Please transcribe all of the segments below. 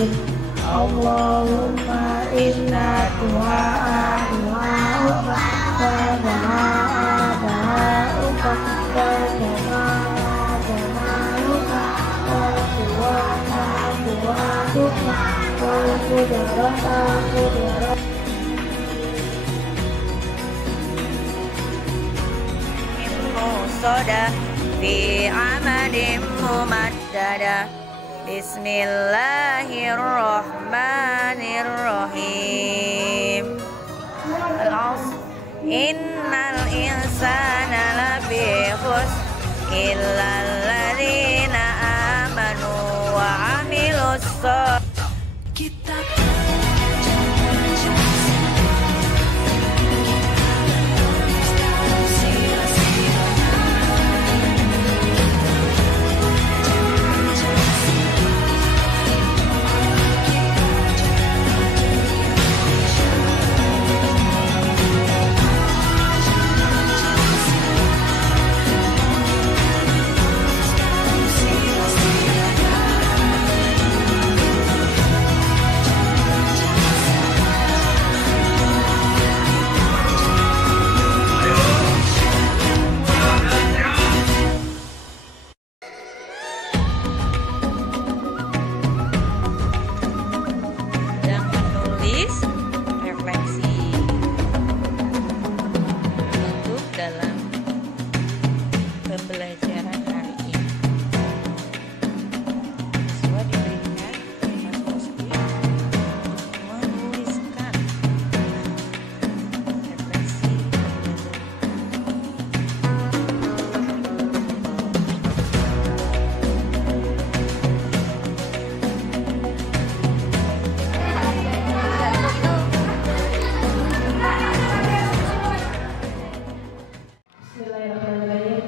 Allahumma inna du'a'uka wa da'a'uka wa jama'uka wa du'a'uka wa kudarata soda fi amadin mumaddada. Bismillahirrahmanirrahim. Al-'asr innal insana lafi khusr illa alladzina amanu wa 'amilus shalihati.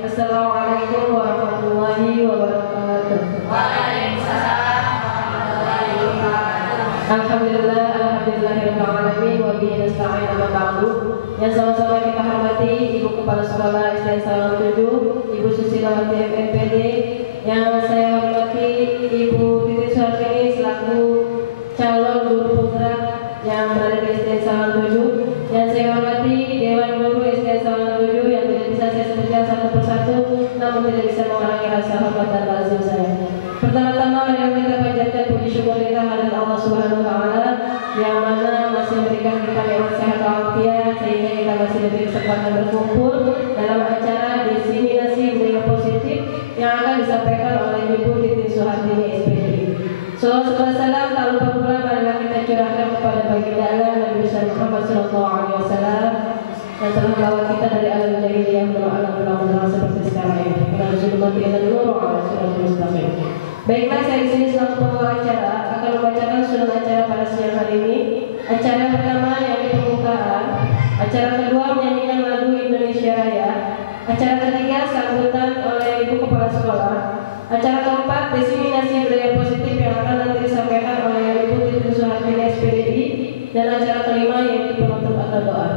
Assalamualaikum warahmatullahi wabarakatuh. Waalaikumsalam warahmatullahi wabarakatuh. Alhamdulillahirabbil alamin wa bihi nasta'in amma ba'du. Yang sama-sama kita hormati Ibu Kepala Sekolah SD Salam 7, Ibu Susilawati MPD. Yang saya hormati Ibu Titi Suhartini selaku calon guru putra yang berada di SD Salam 7. Yang saya hormati Dewan Guru SD Salam 7 yang tidak bisa saya sebutkan satu persatu, namun tidak bisa mengurangi rasa hormat dan ta'zim saya. Pertama-tama marilah kita panjatkan puji syukur kita kepada Allah Subhanahu wa taala yang mana masih memberikan kita nikmat sehat walafiat sehingga kita masih diberi kesempatan berkumpul dalam acara diseminasi budaya positif yang akan disampaikan oleh Ibu Titi Suhartini SPD. Salawat dan salam tak lupa pula marilah kita curahkan kepada baginda Allah Nabi besar Muhammad sallallahu alaihi wasallam yang telah membawa kita dari alam jahiliyah menuju alam ulama seperti sekarang ini. Rasulullah ila nur ala siratal mustaqim. Baiklah, saya di sini selaku pembawa acara akan membacakan surat acara pada siang hari ini. Acara pertama yakni pembukaan, acara kedua menyanyikan lagu Indonesia Raya, acara ketiga sambutan oleh Ibu Kepala Sekolah, acara keempat diseminasi budaya positif yang akan nanti disampaikan oleh Ibu Titi Suhartini SPDI, dan acara kelima yaitu penutup atau doa.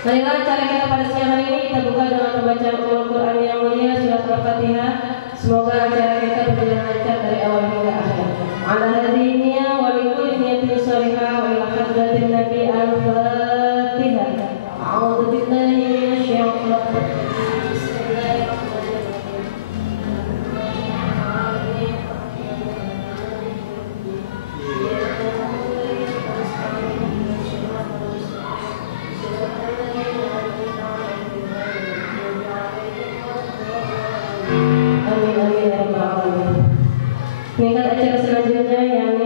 Marilah acara kita pada siang hari ini kita buka dengan pembacaan Al-Quran yang mulia surat Al-Fatihah. Semoga acara kita berjalan lancar dari awal hingga akhir. Ala hadiniya wa likulli niyatin shalihah wa ila hadratin Nabi Al-Fatihah. A'udzu billahi minasyaitonir rajim. Meningkat acara selanjutnya yang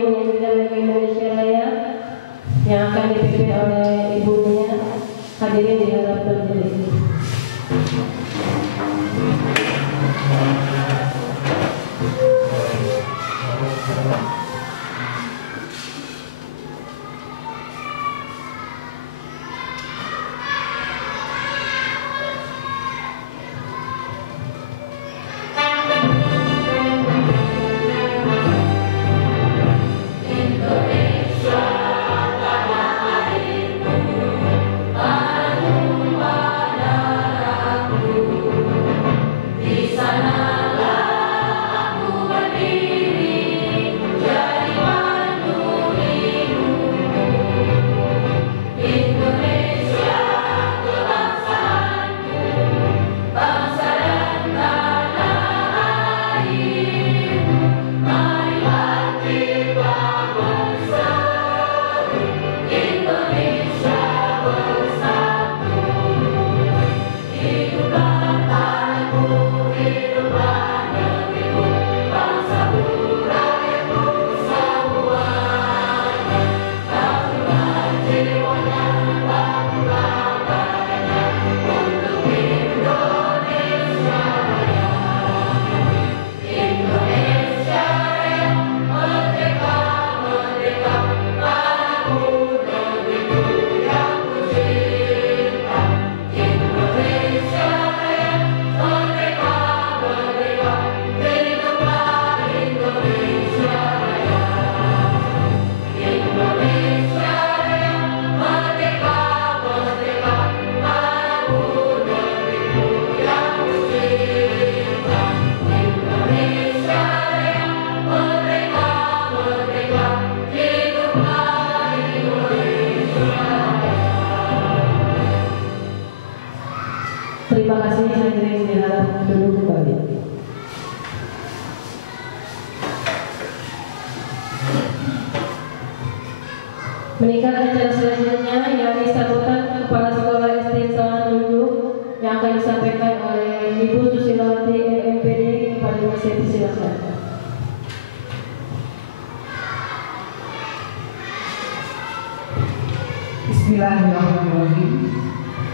Meningkat acara selanjutnya yakni sambutan Kepala Sekolah SD Sawangan 7 yang akan disampaikan oleh Ibu Susilawati MPD. Kepada saya silakan. Bismillahirrahmanirrahim.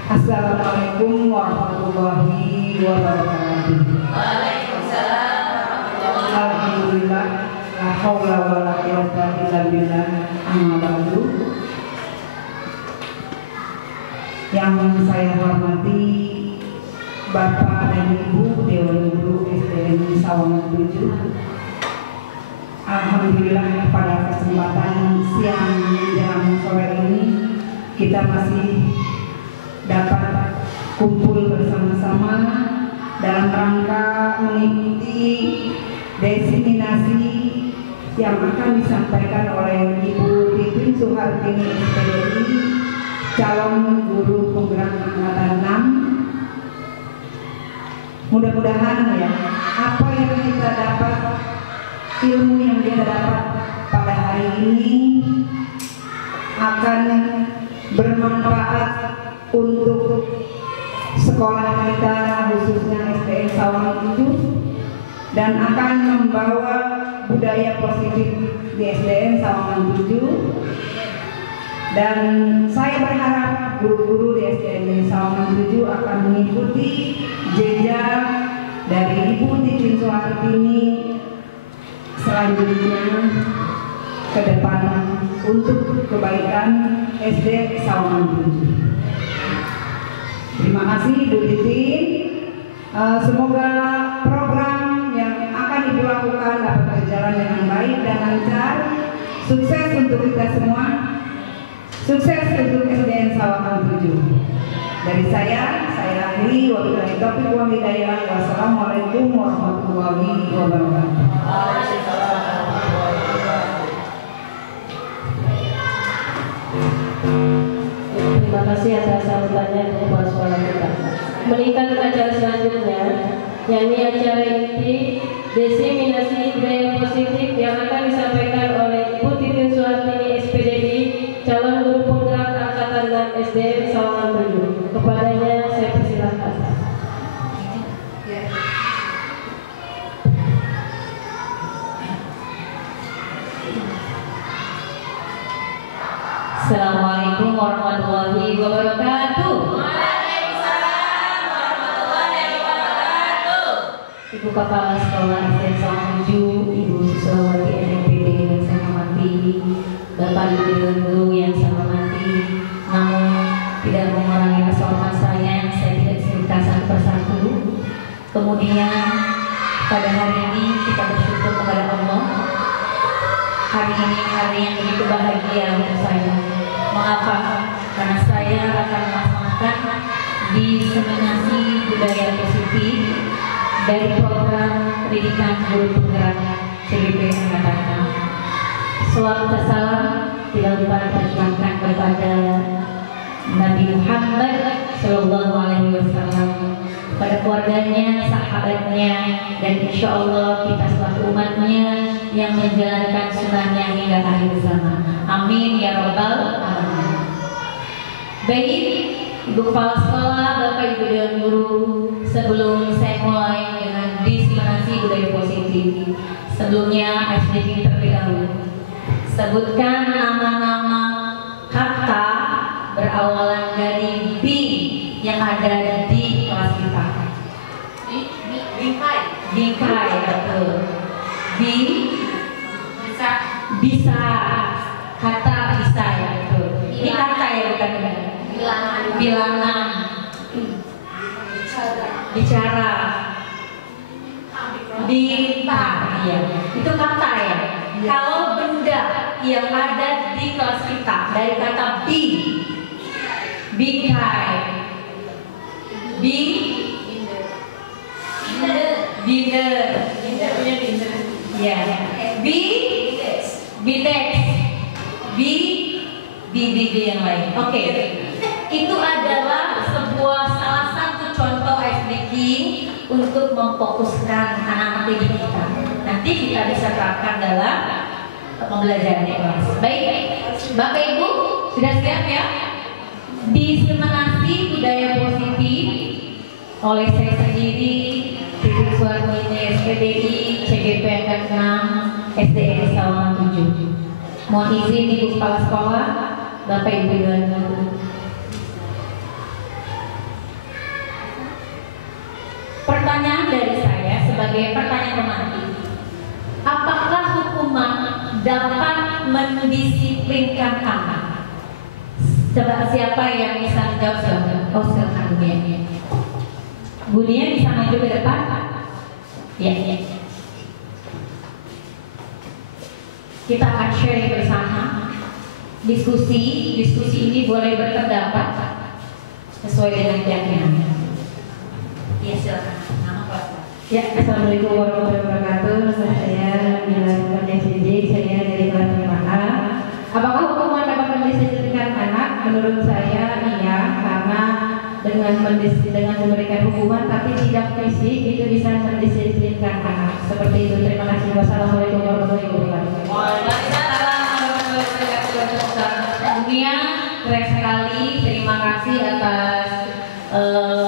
Assalamualaikum warahmatullahi wabarakatuh. Waalaikumsalam warahmatullahi wabarakatuh. Alhamdulillah, la haula wala quwwata illa billah. Amma ba'du. Yang saya hormati Bapak dan Ibu Dewan Guru SDN Sawangan 7. Alhamdulillah pada kesempatan siang menjelang sore ini kita masih dapat kumpul bersama-sama dalam rangka mengikuti diseminasi yang akan disampaikan oleh Ibu Titin Suhartini SPDI, calon guru penggerak angkatan 6. Mudah-mudahan ya, apa yang kita dapat, ilmu yang kita dapat pada hari ini akan bermanfaat untuk sekolah kita, khususnya SDN Sawangan 7, dan akan membawa budaya positif di SDN Sawangan 7. Dan saya berharap guru-guru di SDN Sawangan 7 akan mengikuti jejak dari Ibu Titin Suhartini selanjutnya ke depan untuk kebaikan SD Sawangan 7. Terima kasih Ibu Titin. Semoga program yang akan Ibu lakukan dapat berjalan dengan baik dan lancar. Sukses untuk kita semua. Sukses untuk SDN Sawangan 7. Dari saya akhiri. Wabillahi taufiq wal hidayah. Wassalamualaikum warahmatullahi wabarakatuh. Terima kasih atas sambutannya Kepala Sekolah kita. Meningkat acara selanjutnya yakni acara inti diseminasi budaya positif yang akan disampaikan oleh Ibu Titin Suhartini SPDI, calon guru penggerak angkatan 6 SDN Sawangan 7. Kepadanya saya persilahkan. Assalamualaikum warahmatullahi wabarakatuh. Waalaikumsalam warahmatullahi wabarakatuh. Ibu Kepala Sekolah SDN Sawangan 7, Ibu Susilawati MPD yang saya hormati, Bapak Ibu Dewan Guru yang saya hormati, namun tidak mengurangi rasa hormat saya tidak cerita satu persatu. Kemudian pada hari ini kita bersyukur kepada Allah. Hari ini hari yang begitu bahagia untuk saya. Mengapa? Karena saya akan melaksanakan diseminasi budaya positif dari program pendidikan guru penggerak CBP Angkatan 6. Selawat dan salam tidak lupa tercurahkan kepada Nabi Muhammad Sallallahu Alaihi Wasallam, pada keluarganya, sahabatnya, dan insya Allah kita selaku umatnya yang menjalankan sunnahnya hingga akhir zaman. Amin ya rabbal alamin. Baik, Ibu Kepala Sekolah, Bapak Ibu Dewan Guru, sebelum saya mulai dengan diseminasi budaya positif, sebelumnya SDG terlebih dahulu. Sebutkan nama-nama kata berawalan dari B yang ada di kelas kita. Bingkai, betul. B bisa, kata bisa ya, betul. Ini kata ya, bukan bilangan. Bicara, bintang, iya. Itu kata ya. Kalau benda yang ada di kelas kita dari kata bingkai, binder, ya, bidex, B yang lain. Oke. Itu adalah sebuah salah satu contoh SDG untuk memfokuskan anak-anak didik kita. Nanti kita bisa terapkan dalam pembelajaran kelas. Baik, Bapak Ibu sudah siap ya? Diseminasi budaya positif oleh saya sendiri, Siti Suarmini SPDI, CGP angkat 6, SDN Sawangan 7. Mohon izin Ibu Kepala Sekolah, Bapak Ibu dan Guru. Pertanyaan dari saya sebagai pertanyaan pemantik, apakah hukuman dapat mendisiplinkan anak? Coba siapa yang bisa menjawab? Oh, silakan Bu Nia. Bu Nia bisa maju ke depan? Ya. Kita akan share bersama. Diskusi ini boleh berpendapat sesuai dengan keyakinannya. Ya, silakan. Nama kelas. Ya, Assalamualaikum warahmatullahi wabarakatuh. Saya Mila SJ, saya dari kelas 5A. Apakah hukuman dapat mendisiplinkan anak? Menurut saya iya, karena dengan memberikan hukuman tapi tidak fisik itu bisa mendisiplinkan anak. Seperti itu. Terima kasih. Wassalamualaikum warahmatullahi wabarakatuh. Waalaikumsalam warahmatullahi wabarakatuh. Dunia keren sekali. Terima kasih atas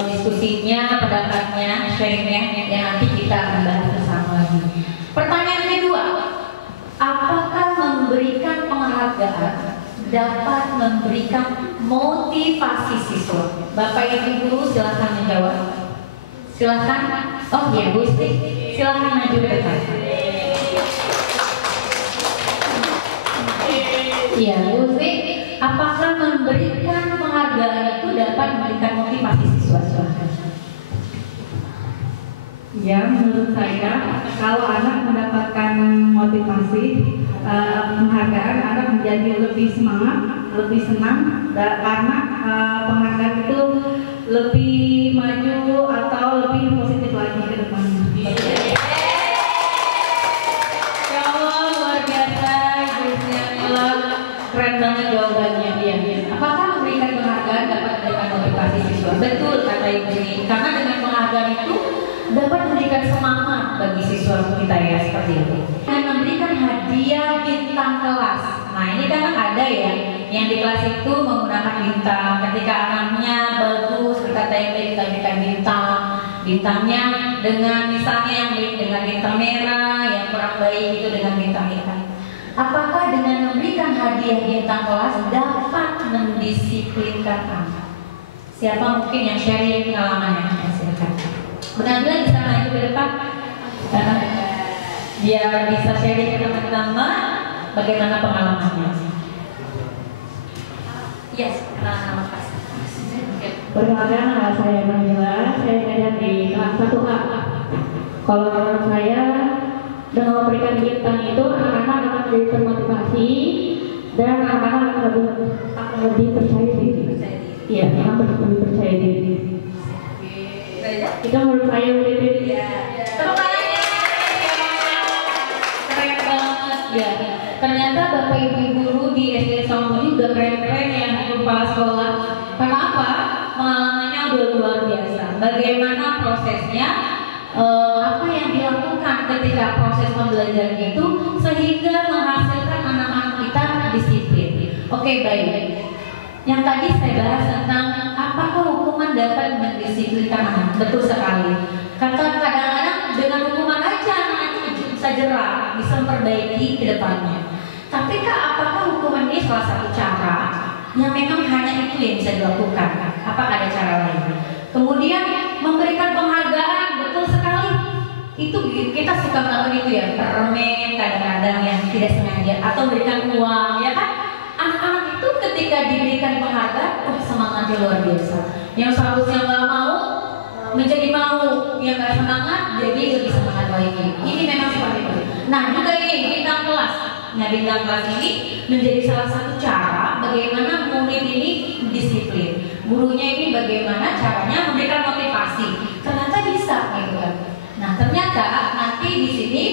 diskusinya, pendapatnya, sharingnya yang nanti kita akan bahas bersama lagi. Pertanyaan kedua, apakah memberikan penghargaan dapat memberikan motivasi siswa? Bapak Ibu Guru silahkan menjawab. Silahkan. Oh ya Bu Sri, silahkan maju ke depan. Iya Bu Sri, apakah memberikan penghargaan itu dapat memberikan motivasi siswa? Ya, menurut saya kalau anak mendapatkan motivasi, penghargaan, anak menjadi lebih semangat, lebih senang, karena penghargaan itu lebih maju atau lebih positif lagi ke depannya. Ya Allah, luar biasa, keren banget jawabannya dia. Apakah memberikan penghargaan dapat memberikan motivasi siswa? Betul kata Ibu ini, karena dengan penghargaan itu dapat memberikan semangat bagi siswa kita ya, seperti itu. Dan memberikan hadiah bintang kelas. Nah ini kan ada ya, yang di kelas itu menggunakan bintang. Ketika anaknya bagus, kita berikan bintang. Bintangnya dengan misalnya yang dengan bintang merah, yang kurang baik itu dengan bintang hitam. Apakah dengan memberikan hadiah bintang kelas dapat mendisiplinkan anak? Siapa mungkin yang sharing pengalamannya? Silakan. Benar-benar bisa maju ke depan, biar bisa sharing ke teman-teman bagaimana pengalamannya. Yes, nama kelas. Perkenalkan, nama saya Nabila, saya ngajar di kelas 1A. Kalau menurut saya, dengan memberikan bintang itu anak-anak akan menjadi termotivasi dan anak-anak akan lebih percaya diri. Iya, akan lebih percaya diri. Itu menurut saya lebih. Tepuk tangannya. Keren banget ya. Ternyata Bapak Ibu Guru di SD Sawangan juga keren-keren ya, kepala sekolah. Kenapa? Pengalamannya udah luar biasa. Bagaimana prosesnya? Apa yang dilakukan ketika proses pembelajaran itu sehingga menghasilkan anak-anak kita disiplin. Oke, baik. Yang tadi saya bahas tentang apakah hukuman dapat mendisiplinkan anak. Betul sekali. Kata kadang-kadang dengan hukuman aja anak itu bisa jerah, bisa memperbaiki ke depannya. Tapi apakah hukuman ini salah satu cara yang memang hanya itu yang bisa dilakukan? Apakah ada cara lain? Kemudian memberikan penghargaan, betul sekali. Itu kita suka melakukan itu ya, permen kadang-kadang yang tidak sengaja atau memberikan uang, ya kan? Anak-anak itu ketika diberikan penghargaan, semangatnya luar biasa. Yang seharusnya nggak mau menjadi mau, yang nggak semangat jadi lebih semangat lagi. Ini memang seperti itu. Nah juga ini bintang kelas. Nah bintang kelas ini menjadi salah satu cara bagaimana murid ini disiplin. Gurunya ini bagaimana caranya memberikan motivasi. Ternyata bisa gitu kan. Nah ternyata nanti di sini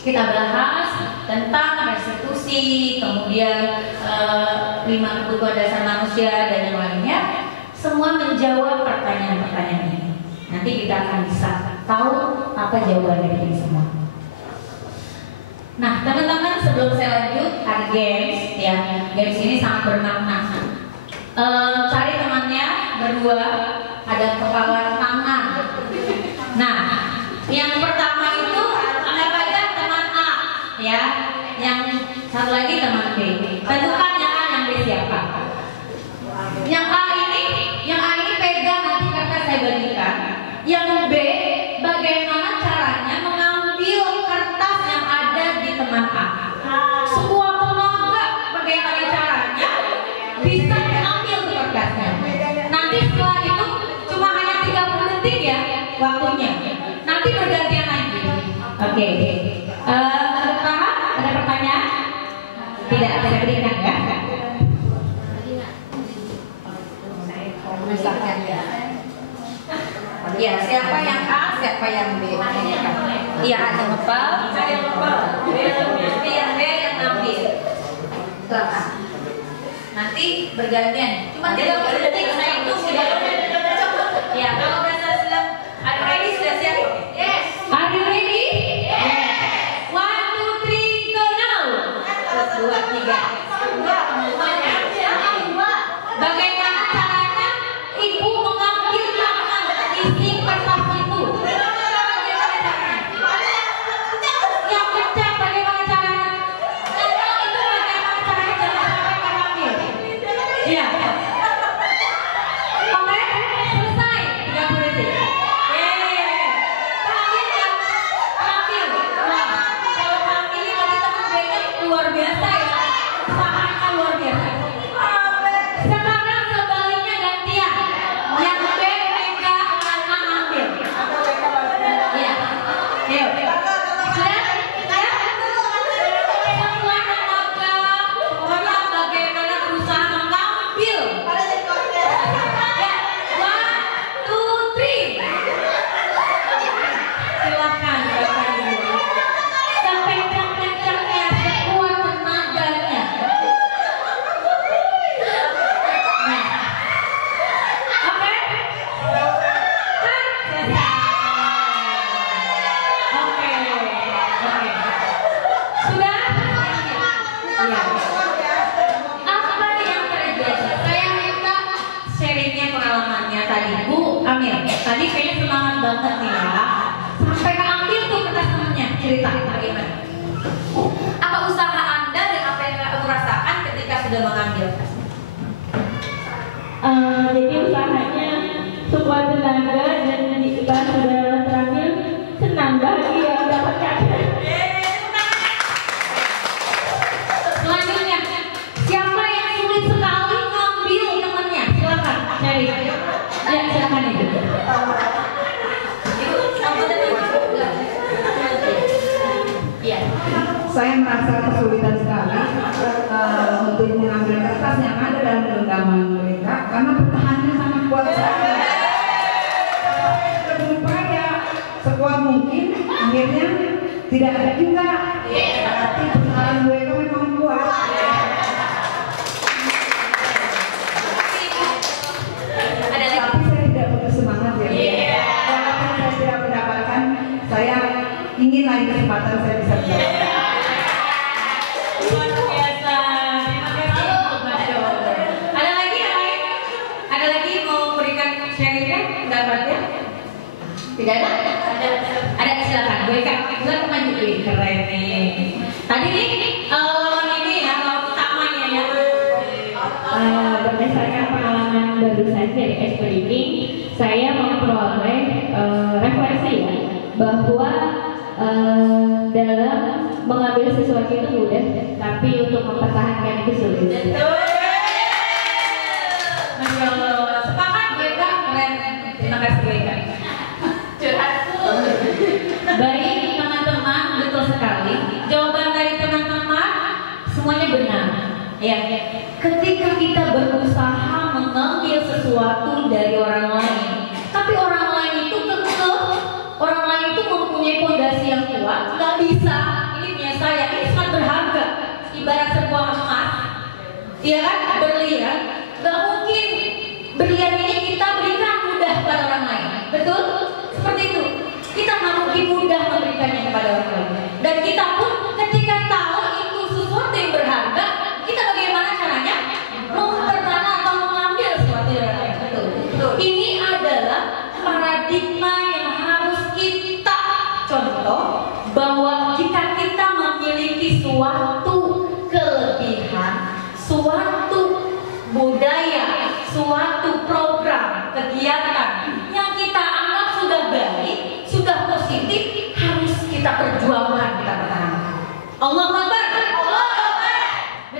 kita bahas tentang restitusi, kemudian 5 kebutuhan dasar manusia dan yang lainnya. Semua menjawab pertanyaan-pertanyaan ini. Nanti kita akan bisa tahu apa jawabannya dari semua. Nah, teman-teman, sebelum saya lanjut, ada games ya. Games ini sangat bermakna. Cari temannya berdua, ada kepalan tangan. Nah, yang pertama itu anggap aja teman A, ya. Yang satu lagi teman B. Tentukan yang A, yang B siapa. Yang A ini pegang, nanti kakak saya bagikan. Yang B, bagaimana caranya mengambil kertas yang ada di teman A. Sekuat tenaga, bagaimana caranya bisa diambil tuh kertasnya. Nanti setelah itu cuma hanya 30 detik ya waktunya. Nanti bergantian lagi. Oke. Ada pertanyaan? Tidak berikan ya. Misalkan ya. Ya, siapa yang A, siapa yang B? Iya, ada ngepal, saya ngepal. Yang B yang ngambil. Silakan. Nanti bergantian. Cuma 30 detik, saya itu sudah. Ya, kalau udah siap, are you ready? Sudah siap? Yes. Are you ready? Yes. 1, 2, 3, go now. 1, 2, 3. Bagaimana caranya ibu mengambil tangan isi kertas itu? Yang kencang bagaimana caranya? Kencang itu bagaimana caranya jangan sampai mengambil. Iya. Oke, selesai 30 detik. Terakhir ya, terakhir. Wah, kalau kami ini tadi teman banyak luar biasa ya, usahanya luar biasa. Sekarang sebaliknya gantian. Yang B pegang, tangan ambil. Iya. Yuk. Sudah? Ya? Semua tenaga, orang bagaimana berusaha mengambil. Ya. 1, 2, 3. Silakan Bapak Ibu. Sekencang-kencangnya, sekuat tenaganya. Nah. Oke? Kan? Oke. Sudah? Iya. Apa yang terjadi? Saya minta sharingnya pengalamannya tadi, Bu Amir. Tadi kayaknya semangat banget nih ya. Sampai keambil tuh kertas temennya. Cerita bagaimana? Apa usaha Anda dan apa yang kamu rasakan ketika sudah mengambil? Jadi usahanya sekuat tenaga dan pas sudah terakhir senang bahagia dapat kaca. Selanjutnya, siapa yang sulit sekali ngambil temannya? Silakan cari. Ya, silakan ibu. Iya. Saya merasa kesulitan sekali untuk mengambil kertas yang ada dalam genggaman mereka karena pertahanannya sangat kuat sekali. Saya berupaya sekuat mungkin, akhirnya tidak ada juga. Tapi pertahanan mereka memang kuat. Ada lagi? Tapi saya tidak putus semangat ya. Walaupun saya tidak mendapatkan, saya ingin lain kesempatan saya bisa mendapatkan. Luar biasa. Terima kasih untuk Masya Allah. Ada lagi yang lain? Ada lagi mau berikan sharingnya pendapatnya? Tidak ada? Ada, silakan. Silakan maju. Keren nih. Tadi nih lawan ini ya, lawan utamanya ya. Berdasarkan pengalaman baru saya dari ekspor ini, saya memperoleh refleksi ya, bahwa dalam mengambil sesuatu itu mudah, tapi untuk mempertahankan itu sulit. Masya Allah. Sepakat gue Kak, keren. Terima kasih gue Kak. Baik teman-teman, betul sekali. Jawaban dari teman-teman semuanya benar. Ya. Ketika kita berusaha mengambil sesuatu dari orang lain, tapi orang lain itu kekeh, orang lain itu mempunyai fondasi yang kuat, nggak bisa. Ini punya saya, ini sangat berharga. Ibarat sebuah emas, iya kan? Berlian, nggak mungkin berlian ini kita berikan mudah kepada orang lain, betul? Seperti itu. Kita nggak mungkin mudah memberikannya kepada orang lain. Dan kita pun ketika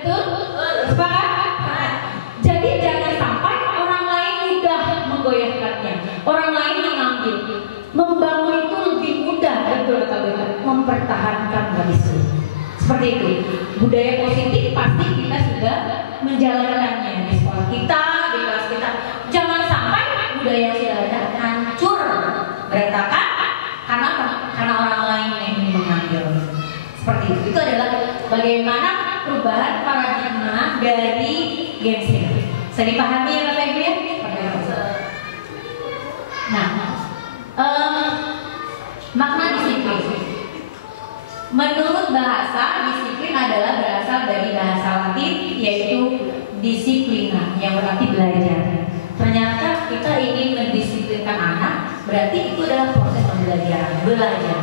Betul? Sepakat? Jadi jangan sampai orang lain mudah menggoyahkannya, orang lain mengambil. Membangun itu lebih mudah, betul atau tidak? Mempertahankan garis. Seperti itu. Budaya positif pasti kita sudah menjalankannya di sekolah kita, di kelas kita. Jangan sampai budaya yang sudah ada hancur, berantakan karena apa? Karena orang lain yang ingin mengambil. Seperti itu. Itu adalah bagaimana perubahan paradigma dari games ini. Bisa dipahami ya Bapak Ibu ya? Nah, makna disiplin. Menurut bahasa, disiplin adalah berasal dari bahasa Latin yaitu disiplina yang berarti belajar. Ternyata kita ingin mendisiplinkan anak, berarti itu adalah proses pembelajaran, belajar.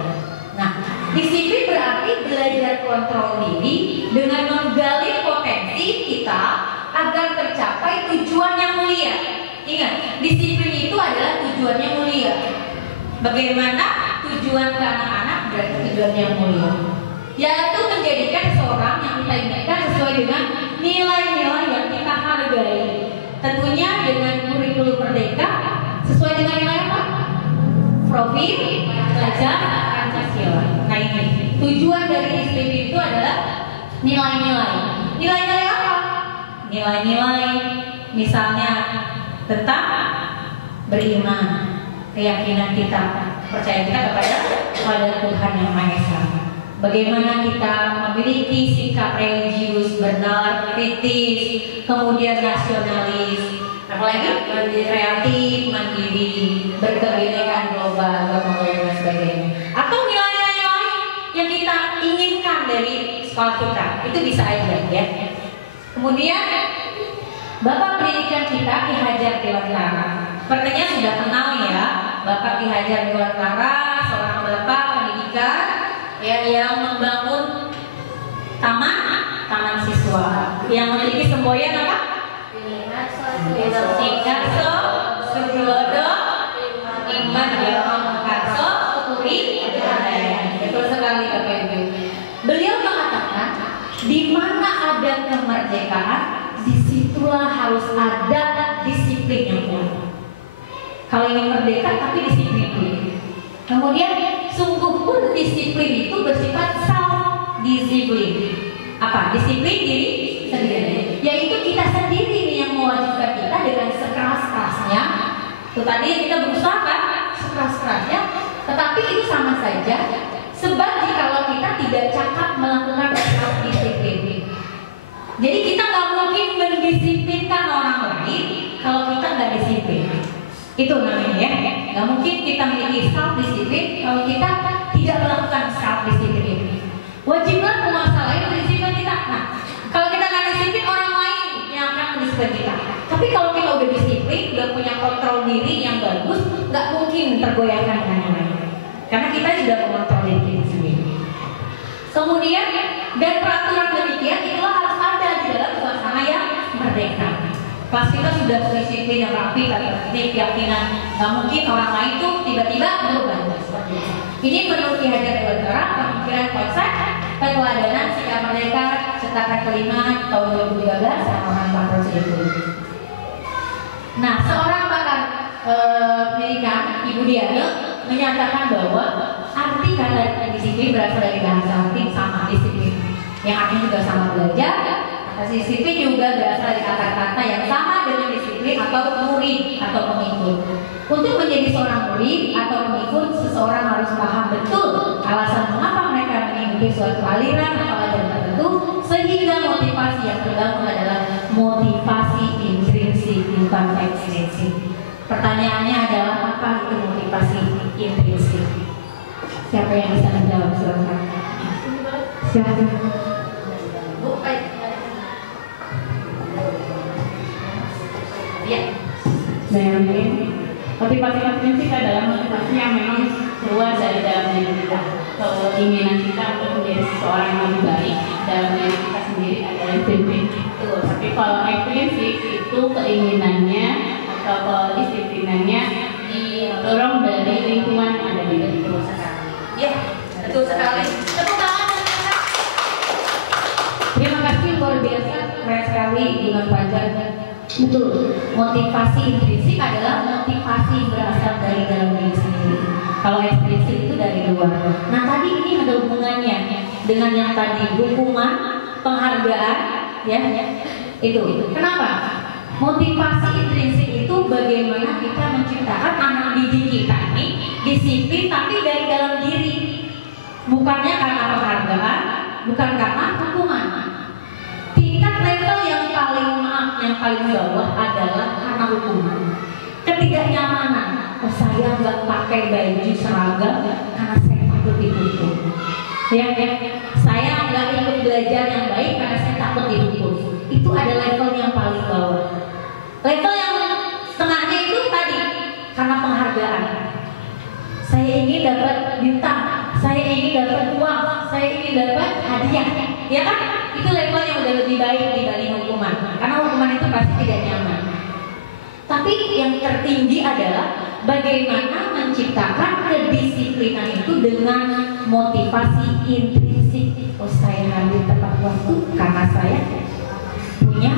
Nah, disiplin berarti belajar kontrol diri dengan menggali potensi kita agar tercapai tujuan yang mulia. Ingat, disiplin itu adalah tujuan yang mulia. Bagaimana tujuan ke anak-anak berarti tujuan yang mulia, yaitu menjadikan seorang yang kita inginkan sesuai dengan nilai-nilai yang kita hargai. Tentunya dengan kurikulum merdeka sesuai dengan nilai apa? Profil, pelajar, Pancasila. Nah ini tujuan dari disiplin itu adalah nilai-nilai. Nilai-nilai apa? Nilai-nilai misalnya tentang beriman, keyakinan kita, percaya kita kepada Tuhan Yang Maha Esa. Bagaimana kita memiliki sikap religius, benar, kritis, kemudian nasionalis, apalagi kreatif, mandiri, berkebinekaan global, dan sebagainya. Atau nilai-nilai lain yang kita inginkan dari sekolah kita, itu bisa aja ya. Kemudian Bapak pendidikan kita Ki Hajar Dewantara. Sepertinya sudah kenal ya, Bapak Ki Hajar Dewantara, seorang bapak pendidikan yang membangun taman siswa yang memiliki semboyan apa? Singkarso, Sugiyodo, Iman Karso, Putri, betul sekali Bapak Ibu. Beliau mengatakan, di mana ada kemerdekaan, disitulah harus ada disiplin yang kuat. Kalau ingin merdeka tapi disiplin dulu. Kemudian sungguh pun disiplin itu bersifat self disiplin. Apa? Disiplin diri sendiri. Yaitu kita sendiri nih yang mewajibkan kita dengan sekeras-kerasnya. Itu tadi kita berusaha kan sekeras-kerasnya, tetapi itu sama saja. Sebab jikalau kita tidak cakap melakukan self disiplin. Jadi kita nggak mungkin mendisiplinkan orang lain kalau kita nggak disiplin. Itu namanya ya. Nggak mungkin kita memiliki self disiplin kalau kita tidak melakukan self disiplin. Wajiblah penguasa lain mendisiplin kita. Nah, kalau kita nggak disiplin, orang lain yang akan mendisiplin kita. Tapi kalau kita udah disiplin, udah punya kontrol diri yang bagus, nggak mungkin tergoyahkan dengan yang lain. Karena kita sudah mengontrol diri kita sendiri. Kemudian dan peraturan demikian itulah harus ada di dalam suasana yang merdeka. Pas kita sudah disiplin yang rapi, tertib, keyakinan, nggak mungkin orang lain tuh tiba-tiba berubah seperti itu. Ini menurut Ki Hajar Dewantara, pemikiran konsep keteladanan sikap merdeka Cetakan kelima tahun 2013 Halaman 470. Nah, seorang pakar pendidikan Ibu Diana menyatakan bahwa arti kata disiplin berasal dari bahasa Latin sama disiplin, yang artinya juga sama belajar. Disiplin juga berasal dari kata-kata yang sama dengan disiplin atau murid atau pengikut. Untuk menjadi seorang murid atau pengikut, seseorang harus paham betul alasan mengapa mereka mengikuti suatu aliran atau ajaran tertentu, sehingga motivasi yang terbangun adalah motivasi intrinsik bukan ekstrinsik. Pertanyaannya adalah apa itu motivasi intrinsik? Siapa yang bisa menjawab? Silakan. Silakan. Ya, saya yakin motivasi intrinsik adalah motivasi yang memang keluar dari dalam diri kita. Keinginan kita untuk menjadi seseorang yang lebih baik dalam diri kita sendiri adalah intrinsik. Tapi kalau ekstrinsik itu keinginannya atau disiplinannya didorong dari lingkungan yang ada di diri kita. Ya, betul sekali. Tepuk tangan. Terima kasih luar biasa sekali dengan pajak. Betul, motivasi intrinsik adalah motivasi berasal dari dalam diri sendiri. Kalau ekstrinsik itu dari luar. Nah tadi ini ada hubungannya dengan yang tadi, hukuman, penghargaan, ya itu. Kenapa? Motivasi intrinsik itu bagaimana kita menciptakan anak didik kita ini disiplin tapi dari dalam diri, bukannya karena penghargaan, bukan karena hukuman. Tingkat level yang paling bawah adalah karena hukuman. Ketidaknyamanan, saya nggak pakai baju seragam karena saya takut dihukum. Ya, saya nggak ikut belajar yang baik karena saya takut dihukum. Itu ada level yang paling bawah. Level yang tengahnya itu tadi karena penghargaan. Saya ingin dapat bintang, saya ingin dapat uang, saya ingin dapat hadiah, ya kan? Itu level yang udah lebih baik dibanding hukuman. Karena hukuman itu pasti tidak nyaman. Tapi yang tertinggi adalah bagaimana menciptakan kedisiplinan itu dengan motivasi intrinsik. Oh, saya hadir tepat waktu karena saya punya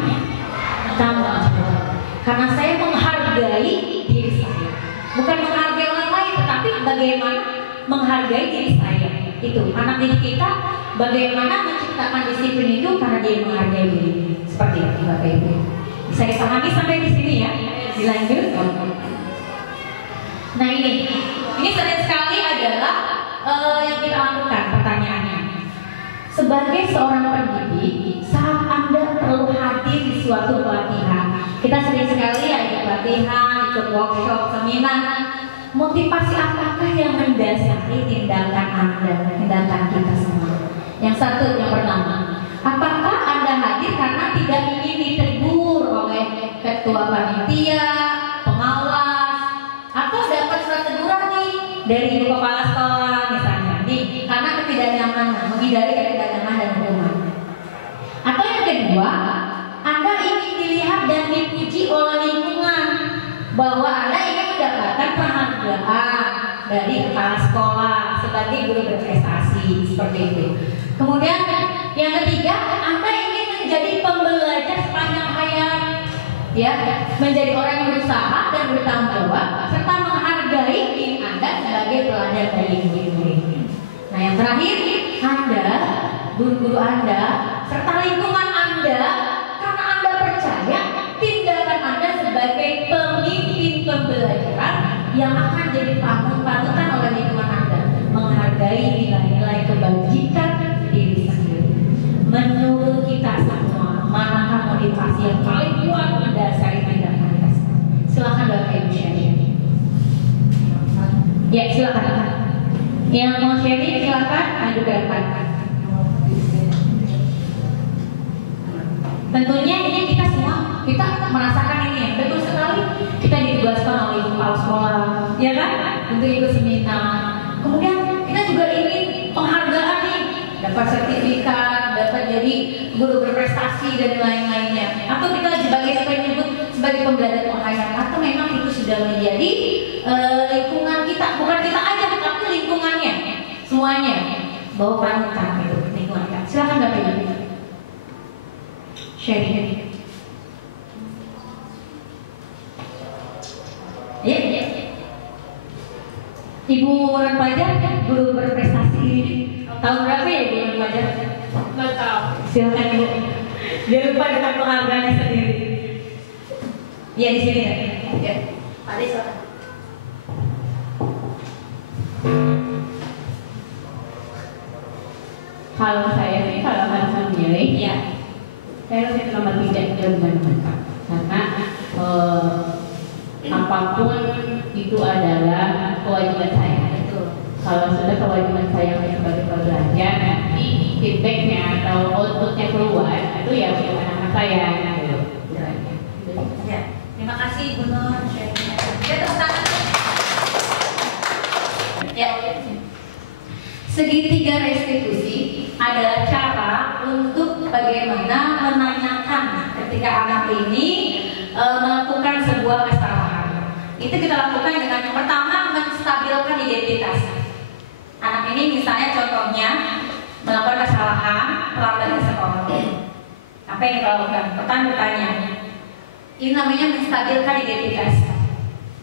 tanggung jawab. Karena saya menghargai diri saya. Bukan menghargai orang lain, tetapi bagaimana menghargai diri saya. Itu anak didik kita bagaimana menciptakan disiplin itu karena dia menghargai diri. Seperti itu Bapak Ibu. Bisa dipahami sampai di sini ya. Dilanjut. Nah ini sering sekali adalah yang kita lakukan pertanyaannya. Sebagai seorang pendidik, saat Anda perlu hadir di suatu pelatihan, kita sering sekali ya ikut pelatihan, ikut workshop, seminar. Motivasi apakah yang mendasari tindakan Anda, tindakan kita semua? Yang satu, yang pertama, apakah Anda hadir karena tidak ingin ditegur oleh ketua panitia, pengawas, atau dapat surat teguran nih dari ibu kepala sekolah misalnya, nih karena ketidaknyamanan, menghindari ketidaknyamanan dan hukuman. Atau yang kedua, Anda ingin dilihat dan dipuji oleh lingkungan bahwa Anda ingin mendapatkan penghargaan dari kepala sekolah sebagai guru berprestasi seperti itu. Kemudian yang ketiga, Anda ingin menjadi pembelajar sepanjang hayat, ya, menjadi orang yang berusaha dan bertanggung jawab serta menghargai diri Anda sebagai pelajar dari murid-murid. Nah yang terakhir, Anda, guru-guru Anda, serta lingkungan Anda, karena Anda percaya tindakan Anda sebagai pemimpin pembelajaran yang akan jadi panutan oleh lingkungan Anda, menghargai nilai-nilai kebajikan diri sendiri. Menurut kita semua, manakah motivasi yang paling kuat mendasari tindakan kita? Silakan Bapak Ibu sharing. Ya silakan. Yang mau sharing silakan maju ke depan. Tentunya ini kita semua merasakan ini ya, betul sekali. Kita ditugaskan oleh kepala sekolah, ya kan, untuk ikut seminar. Kemudian kita juga ingin penghargaan nih, dapat sertifikat, dapat jadi guru berprestasi dan lain-lainnya. Atau kita sebagai pembelajar penghayat, atau memang itu sudah menjadi lingkungan kita, bukan kita aja, tapi lingkungannya, semuanya bawa panutan itu lingkungan kita. Silakan Bapak Ibu. Sharing. Ya. Ibu Renpajar, guru berprestasi ini tahun berapa ya Ibu Renpajar? Nggak tahu. Silakan Ibu. Dia lupa dengan penghargaannya sendiri. Ya di sini ya. Pak Ade silakan. Kalau saya sih kalau harus memilih ya saya lebih nomor 3 dengan lengkap karena apapun itu adalah kewajiban saya. Kalau sudah kewajiban saya sebagai pembelajar, nanti feedbacknya atau outputnya keluar itu ya untuk anak-anak saya. Ya, terima kasih Bu Nur. Ya, tepuk tangan. Ya. Segitiga restitusi adalah cara untuk bagaimana menanyakan ketika anak ini melakukan sebuah kesalahan. Itu kita lakukan dengan yang pertama menstabilkan identitas. Anak ini misalnya contohnya melakukan kesalahan, terlambat ke sekolah. Apa yang kita lakukan? Pertama bertanya. Ini namanya menstabilkan identitas.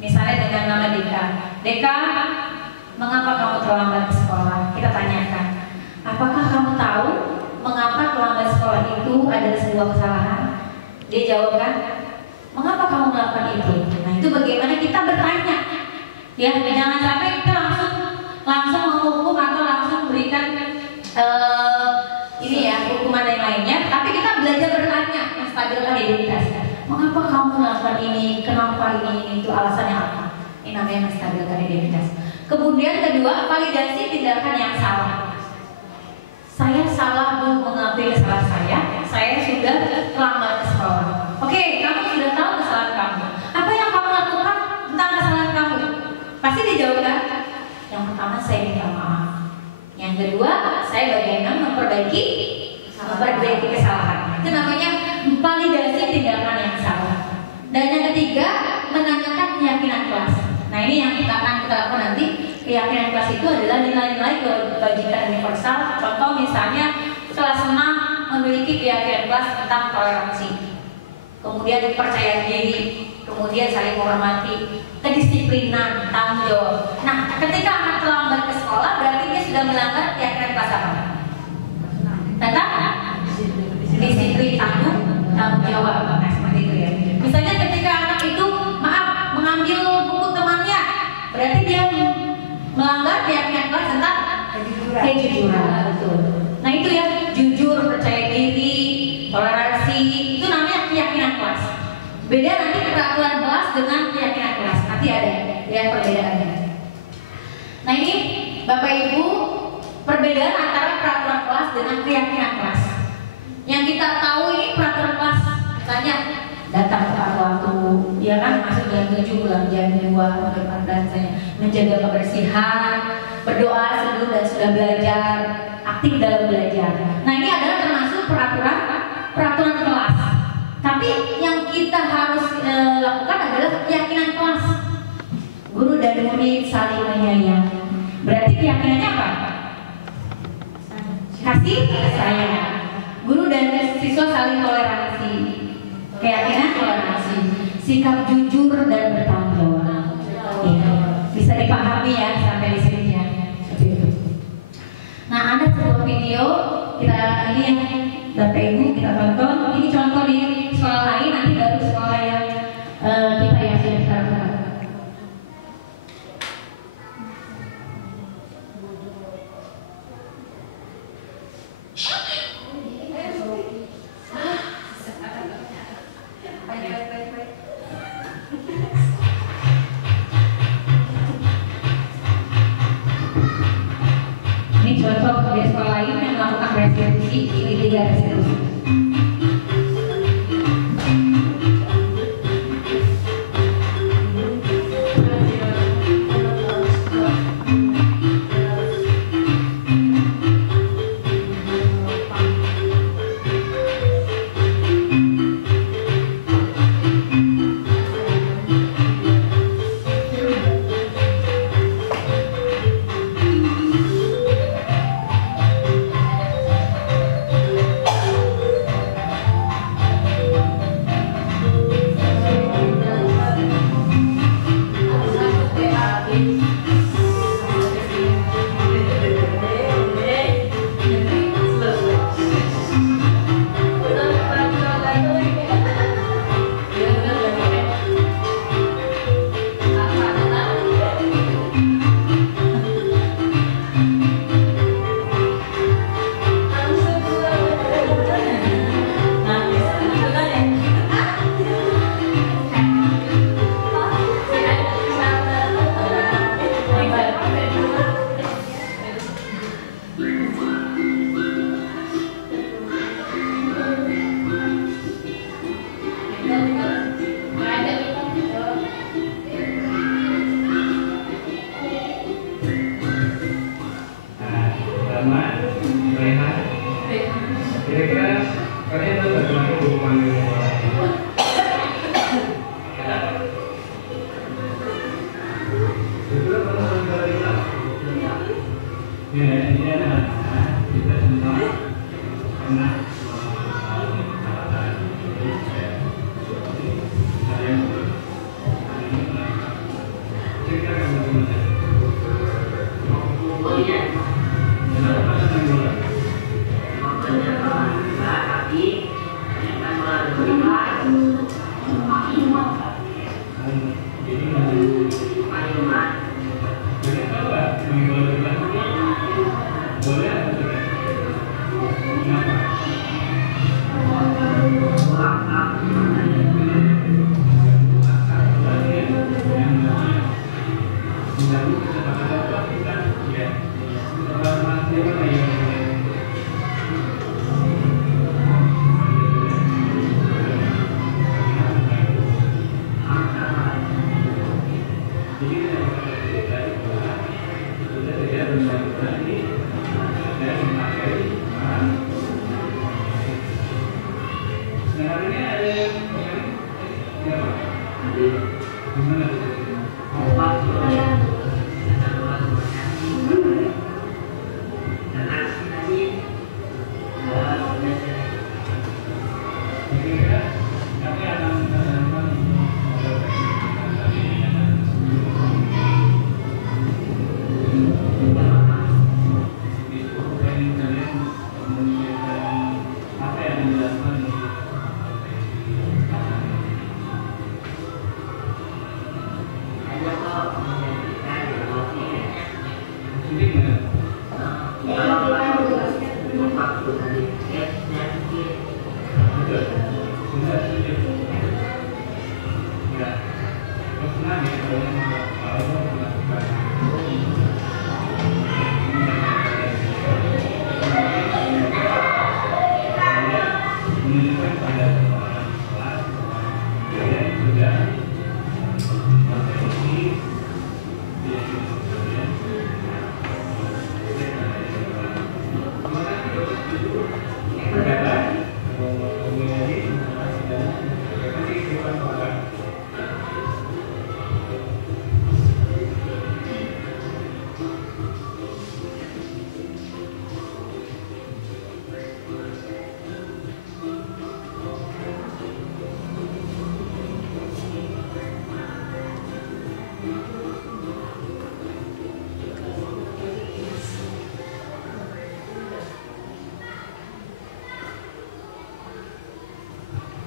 Misalnya dengan nama Deka. Deka, mengapa kamu terlambat ke sekolah? Kita tanyakan. Apakah kamu tahu mengapa terlambat sekolah itu adalah sebuah kesalahan? Dia jawab kan, mengapa kamu melakukan itu? Nah itu bagaimana kita bertanya. Ya, jangan sampai kita langsung menghukum atau langsung memberikan ini ya hukuman yang lainnya. Tapi kita belajar bertanya, menstabilkan identitas. Mengapa kamu melakukan ini? Kenapa ini? Itu alasannya apa? Ini namanya menstabilkan identitas. Kemudian kedua, validasi tindakan yang salah. Saya salah mengakui kesalahan saya sudah terlambat ke sekolah. Oke, kamu sudah tahu kesalahan kamu. Apa yang kamu lakukan tentang kesalahan kamu? Pasti dijawab kan? Yang pertama, saya minta maaf. Yang kedua, saya bagaimana memperbaiki kesalahan. Itu namanya validasi tindakan yang salah. Dan yang ketiga, menanyakan keyakinan kelas. Nah ini yang kita lakukan nanti. Keyakinan kelas itu adalah nilai-nilai kebajikan universal. Contoh misalnya kelas 6 memiliki keyakinan kelas tentang toleransi, kemudian percaya diri, kemudian saling menghormati, kedisiplinan, tanggung jawab. Nah ketika anak terlambat ke sekolah berarti dia sudah melanggar keyakinan kelas apa? Tentang disiplin, tanggung jawab. Nah seperti itu ya. Misalnya ketika anak itu mengambil buku temannya, berarti dia melanggar keyakinan kelas tentang kejujuran. Betul. Nah itu ya, jujur, percaya diri, toleransi, itu namanya keyakinan kelas. Beda nanti peraturan kelas dengan keyakinan kelas. Nanti ada ya perbedaannya. Nah ini Bapak Ibu, perbedaan antara peraturan kelas dengan keyakinan kelas. Yang kita tahu ini peraturan kelas, misalnya datang tepat waktu, ya kan, masuk jam 7 pulang jam 2, dan saya menjaga kebersihan, berdoa sebelum dan sudah belajar, aktif dalam belajar. Nah ini adalah termasuk peraturan kelas. Tapi yang kita harus lakukan adalah keyakinan kelas. Guru dan murid saling menyayangi. Berarti keyakinannya apa? Kasih sayang. Guru dan siswa saling toleransi. Keyakinan toleransi, sikap jujur dan bertanggung jawab. Ya, bisa dipahami ya sampai di sini ya. Nah ada sebuah video kita ini yang Bapak Ibu kita tonton. Ini contoh di sekolah lain, nanti baru sekolah yang kita yang sudah sekarang. Ini contoh dari sekolah lain yang melakukan restitusi, ini 3 restitusi.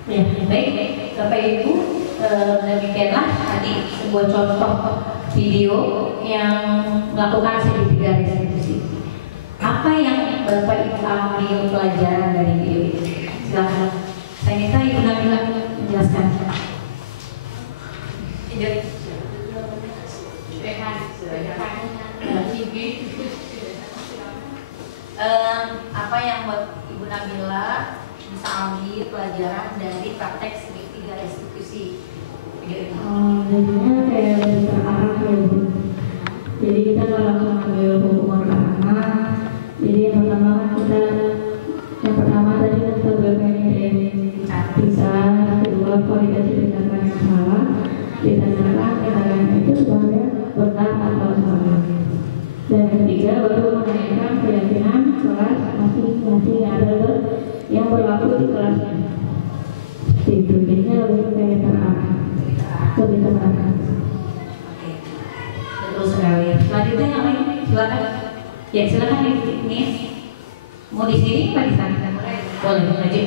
Ya, baik, Bapak Ibu, demikianlah tadi sebuah contoh video yang melakukan segitiga restitusi. Apa yang Bapak Ibu ambil pelajaran dari video ini? Silakan. Saya minta Ibu Nabila menjelaskan. Apa yang buat Ibu Nabila bisa ambil pelajaran dari praktek segitiga restitusi video ini? Jadinya kayak terarah ya Bu. Jadi kita kalau mengambil hukuman karena, jadi yang pertama tadi kita berpikir bisa, kedua kualifikasi tindakan yang salah, ditanyakan tindakan itu sebenarnya benar atau salah. Dan ketiga baru menanyakan keyakinan kelas masing-masing yang berlaku di kelasnya. Itu jadinya lebih kayak terarah. Lebih terarah. Betul sekali. Selanjutnya yang lain, silakan. Ya silakan ini. Mau di sini apa di sana? Boleh, aja.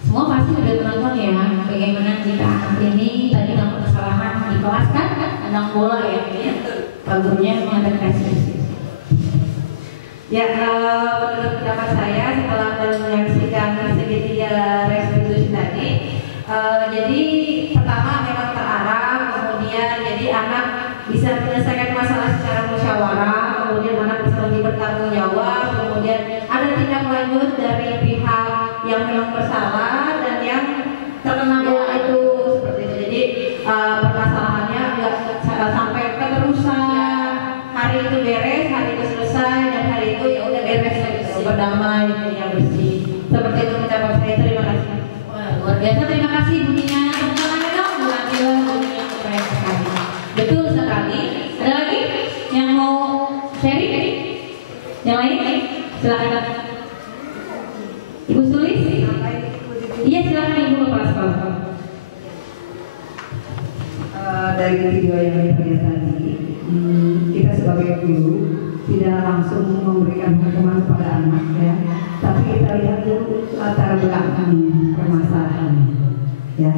Semua pasti sudah menonton ya. Bagaimana jika anak ini tadi melakukan kesalahan di kelas kan? Anak bola ya. Pak gurunya mengadakan restitusi. Ya, menurut pendapat saya setelah menyaksikan segitiga restitusi tadi, jadi pertama memang terarah, kemudian jadi anak bisa menyelesaikan masalah secara musyawarah, kemudian anak bisa lebih bertanggung jawab, kemudian ada tindak lanjut dari pihak yang memang bersalah dan yang terkena bola itu seperti itu. Jadi permasalahannya nggak sampai keterusan, hari itu beres, hari itu selesai, dan hari itu ya udah beres gitu, berdamai, yang bersih. Seperti itu ucapan saya. Terima kasih. Wah, luar biasa, terima kasih Buninya. Keren sekali. Betul sekali. Ada lagi yang mau sharing? Yang lain? Silakan. Ibu Sulis? Iya silakan Ibu Kepala Sekolah. Dari video yang kita lihat tadi, kita sebagai guru tidak langsung memberikan hukuman kepada anak ya, tapi kita lihat dulu latar belakangnya, permasalahannya ya.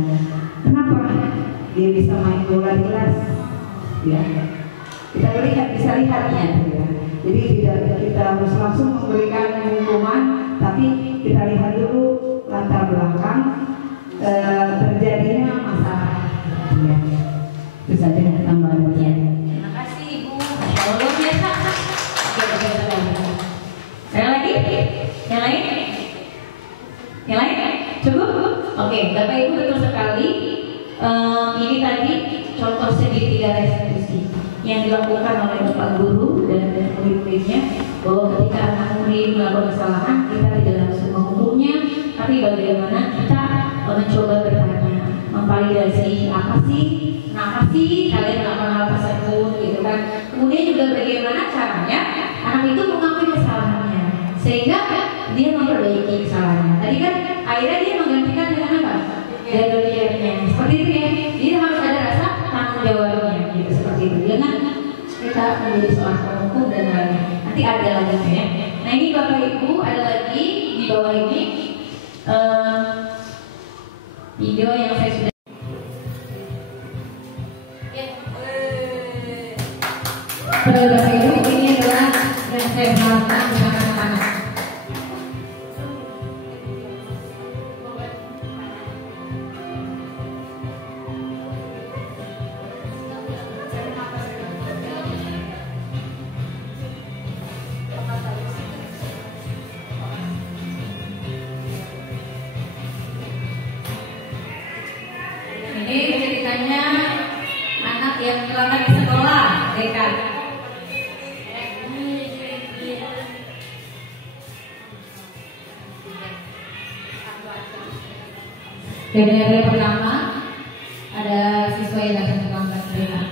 Kenapa dia bisa main bola di kelas ya? Kita bisa lihatnya ya. Jadi tidak kita harus langsung memberikan hukuman, tapi kita lihat dulu latar belakang terjadinya masalah. Ya. Itu saja tambahannya. Terima kasih Ibu. Masya Allah luar biasa. Oke. Ada lagi? Yang lain? Yang lain? Cukup? Oke, Bapak Ibu betul sekali. Ini tadi contoh segitiga restitusi yang dilakukan oleh Bapak Guru dan murid-muridnya, bahwa ketika anak murid melakukan kesalahan, kita tidak langsung menghukumnya, tapi bagaimana kita mencoba bertanya, memvalidasi apa sih, kenapa sih kalian melakukan hal tersebut, gitu kan. Kemudian juga bagaimana caranya anak itu mengakui kesalahannya, sehingga dia memperbaiki kesalahannya. Tadi kan akhirnya dia menggantikan dengan apa? Dirinya. Seperti itu ya. Jadi harus ada rasa tanggung jawabnya, gitu seperti itu. Jangan kita menjadi seorang penghukum dan lainnya. Nanti ada lagi ya. Nah ini Bapak Ibu ada lagi di bawah ini video yang saya sudah. Bapak Ibu ini adalah yang saya harapkan dengan anak-anak. Ini ceritanya anak yang terlambat di sekolah, Dekan. Dan yang pertama ada siswa yang datang terlambat, Dekan.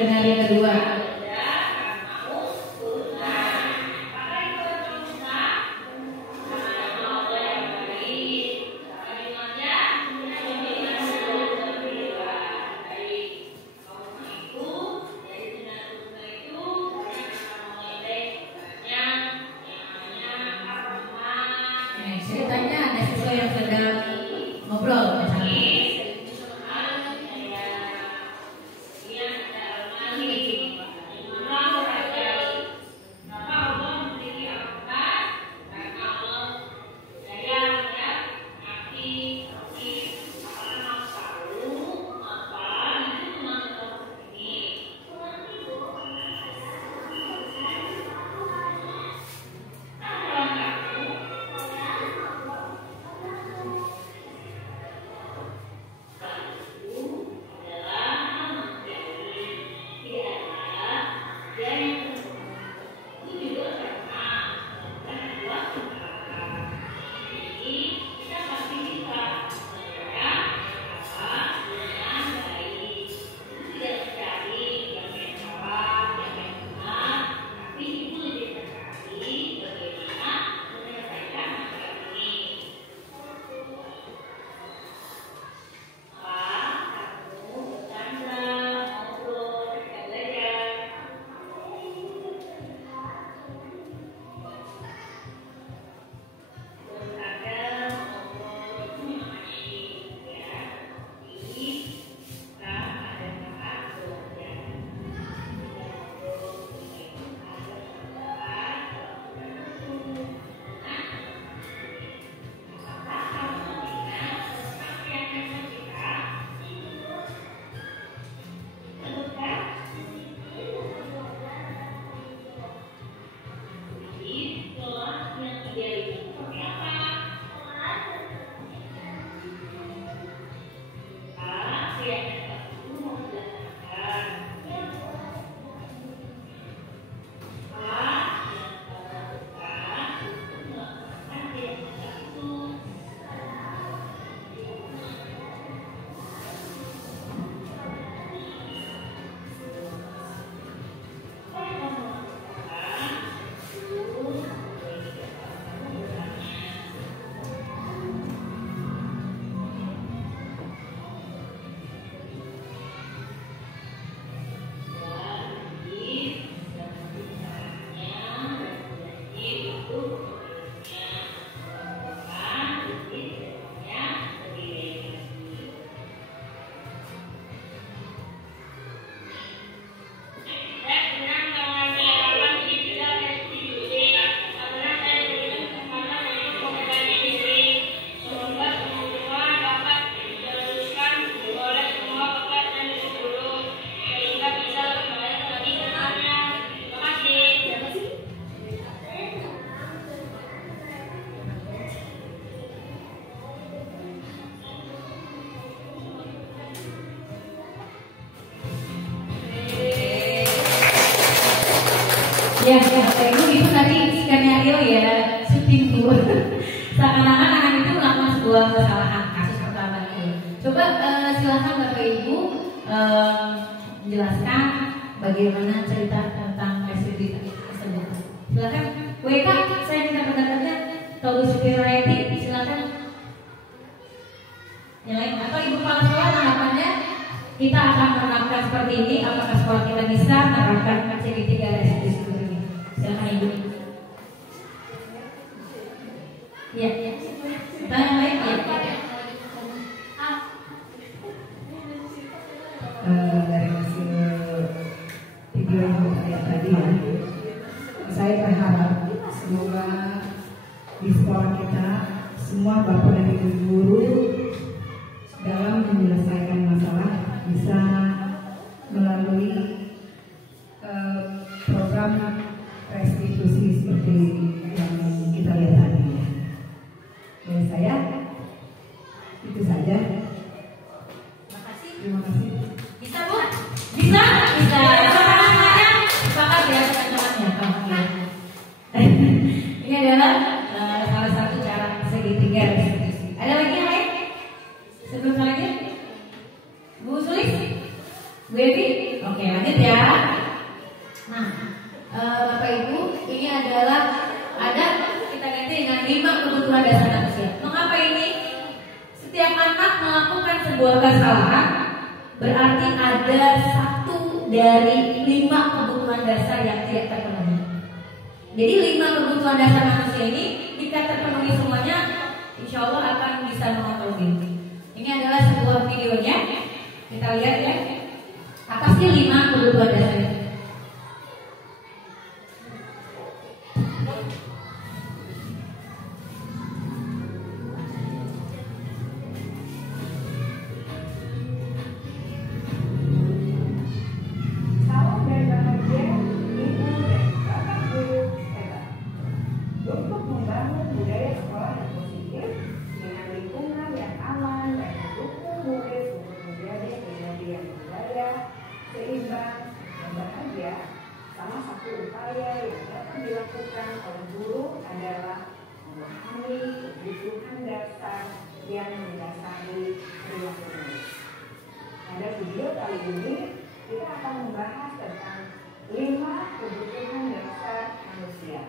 Dengan yang kedua, ceritanya ada siswa yang sedang ngobrol misalnya. Ya, Ibu itu tadi skenario ya, syuting Bu. Seakan-akan anak itu melakukan sebuah kesalahan kasus pertama itu. Coba silakan Bapak Ibu menjelaskan bagaimana cerita tentang restitusi tersebut. Silakan, WK, saya minta pendapatnya. Kalau Supirayati, silakan. Yang lain atau Ibu Kepala Sekolah tanggapannya, kita akan menerapkan seperti ini. Apakah sekolah kita bisa menerapkan segitiga restitusi ini? Silakan Ibu. Ya. Tanya lain ya. Dari hasil video yang saya tadi ya, saya berharap semoga di sekolah kita semua bapak dan ibu guru dalam menyelesaikan masalah bisa melalui program restitusi seperti yang kita lihat tadi ya. Dari saya itu saja. Terima kasih. Bisa Bu? Bisa? Bisa. Sepakat ya teman-temannya. Ini adalah salah satu cara segitiga restitusi. Ada lagi yang lain? Sebelum selanjutnya, Bu Sulis, Bu Evi, oke lanjut ya. Nah, Bapak Ibu, ini adalah ada kita ganti dengan 5 kebutuhan dasar manusia. Mengapa ini? Setiap anak melakukan sebuah kesalahan, berarti ada 1 dari 5 kebutuhan dasar yang tidak terpenuhi. Jadi 5 kebutuhan dasar manusia ini jika terpenuhi semuanya, insya Allah akan bisa mengontrol diri. Ini adalah sebuah videonya, kita lihat ya. Apa sih 5 kebutuhan dasar itu? Salam dan bahagia ibu dan bapak guru hebat. Untuk membangun budaya sekolah yang positif dengan lingkungan yang aman dan mendukung murid untuk menjadi pribadi yang berdaya, seimbang, dan bahagia, salah satu upaya yang dapat dilakukan oleh guru adalah memahami kebutuhan dasar yang mendasari perilaku murid. Pada video kali ini kita akan membahas tentang 5 kebutuhan dasar manusia.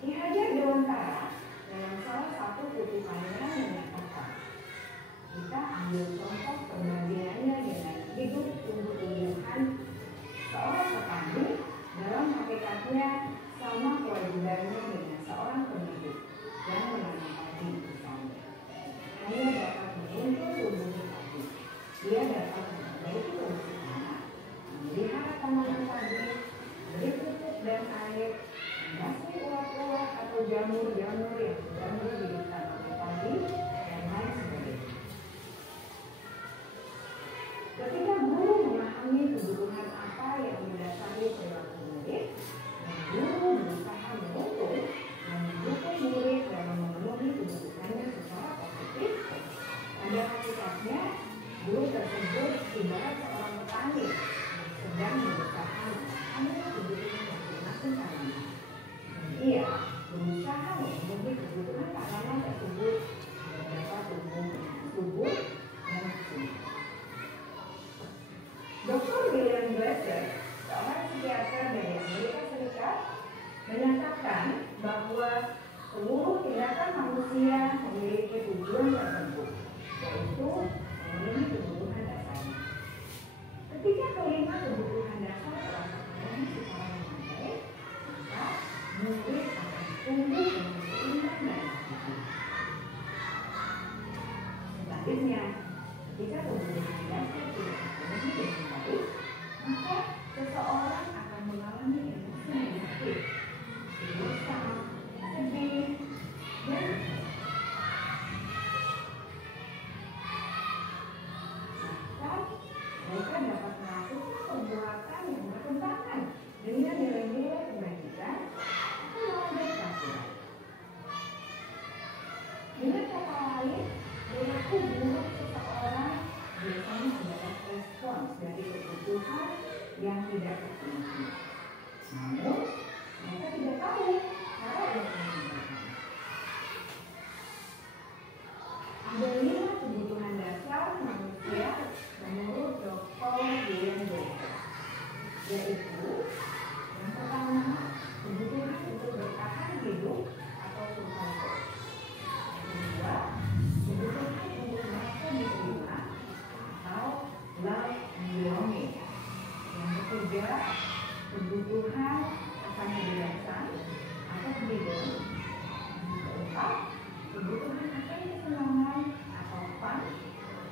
Ki Hajar Dewantara dalam salah satu kutipannya menyatakan, kita ambil contoh perbandingannya dengan hidup tumbuh-tumbuhan. Seorang petani dalam hakikatnya sama kewajibannya dengan seorang pendidik yang menanam padi misalnya. Hanya dapat menuntun tumbuhnya padi. Dia dapat memperbaiki kondisi tanah, memelihara tanaman padi, beri pupuk dan air, membasmi ulat-ulat atau jamur-jamur yang mengganggu di tanaman padi, dan lain sebagainya. Ketika guru memahami kebutuhan apa yang mendasari perilaku murid, dan guru berusaha menuntun dan mendukung murid dalam memenuhi kebutuhannya secara positif, pada hakikatnya guru tersebut ibarat seorang petani yang sedang berusaha memahami kebutuhan masing-masing tanaman. Dan ia berusaha memenuhi kebutuhan tanaman tersebut agar dapat tumbuh dengan subur dan maksimal. Dr. William Glasser, seorang psikiater dari Amerika Serikat, menyatakan bahwa seluruh tindakan manusia memiliki tujuan tertentu, yaitu memenuhi kebutuhan dasarnya. Ketika kelima kebutuhan dasar telah terpenuhi secara memadai, maka murid akan tumbuh dengan seimbang dan positif. Sebaliknya, ketika kebutuhan dasar tidak terpenuhi dengan baik, maka seseorang akan mengalami emosi negatif, gelisah, sedih, dan bahkan mereka dapat melakukan perbuatan yang bertentangan dengan nilai-nilai kebajikan atau melanggar peraturan. Dengan kata lain, perilaku buruk yaitu yang pertama kebutuhan untuk bertahan hidup atau survival. Yang kedua kebutuhan untuk merasa diterima atau love and belonging. Yang ketiga kebutuhan akan kebebasan atau freedom. Yang keempat kebutuhan akan kesenangan atau fun.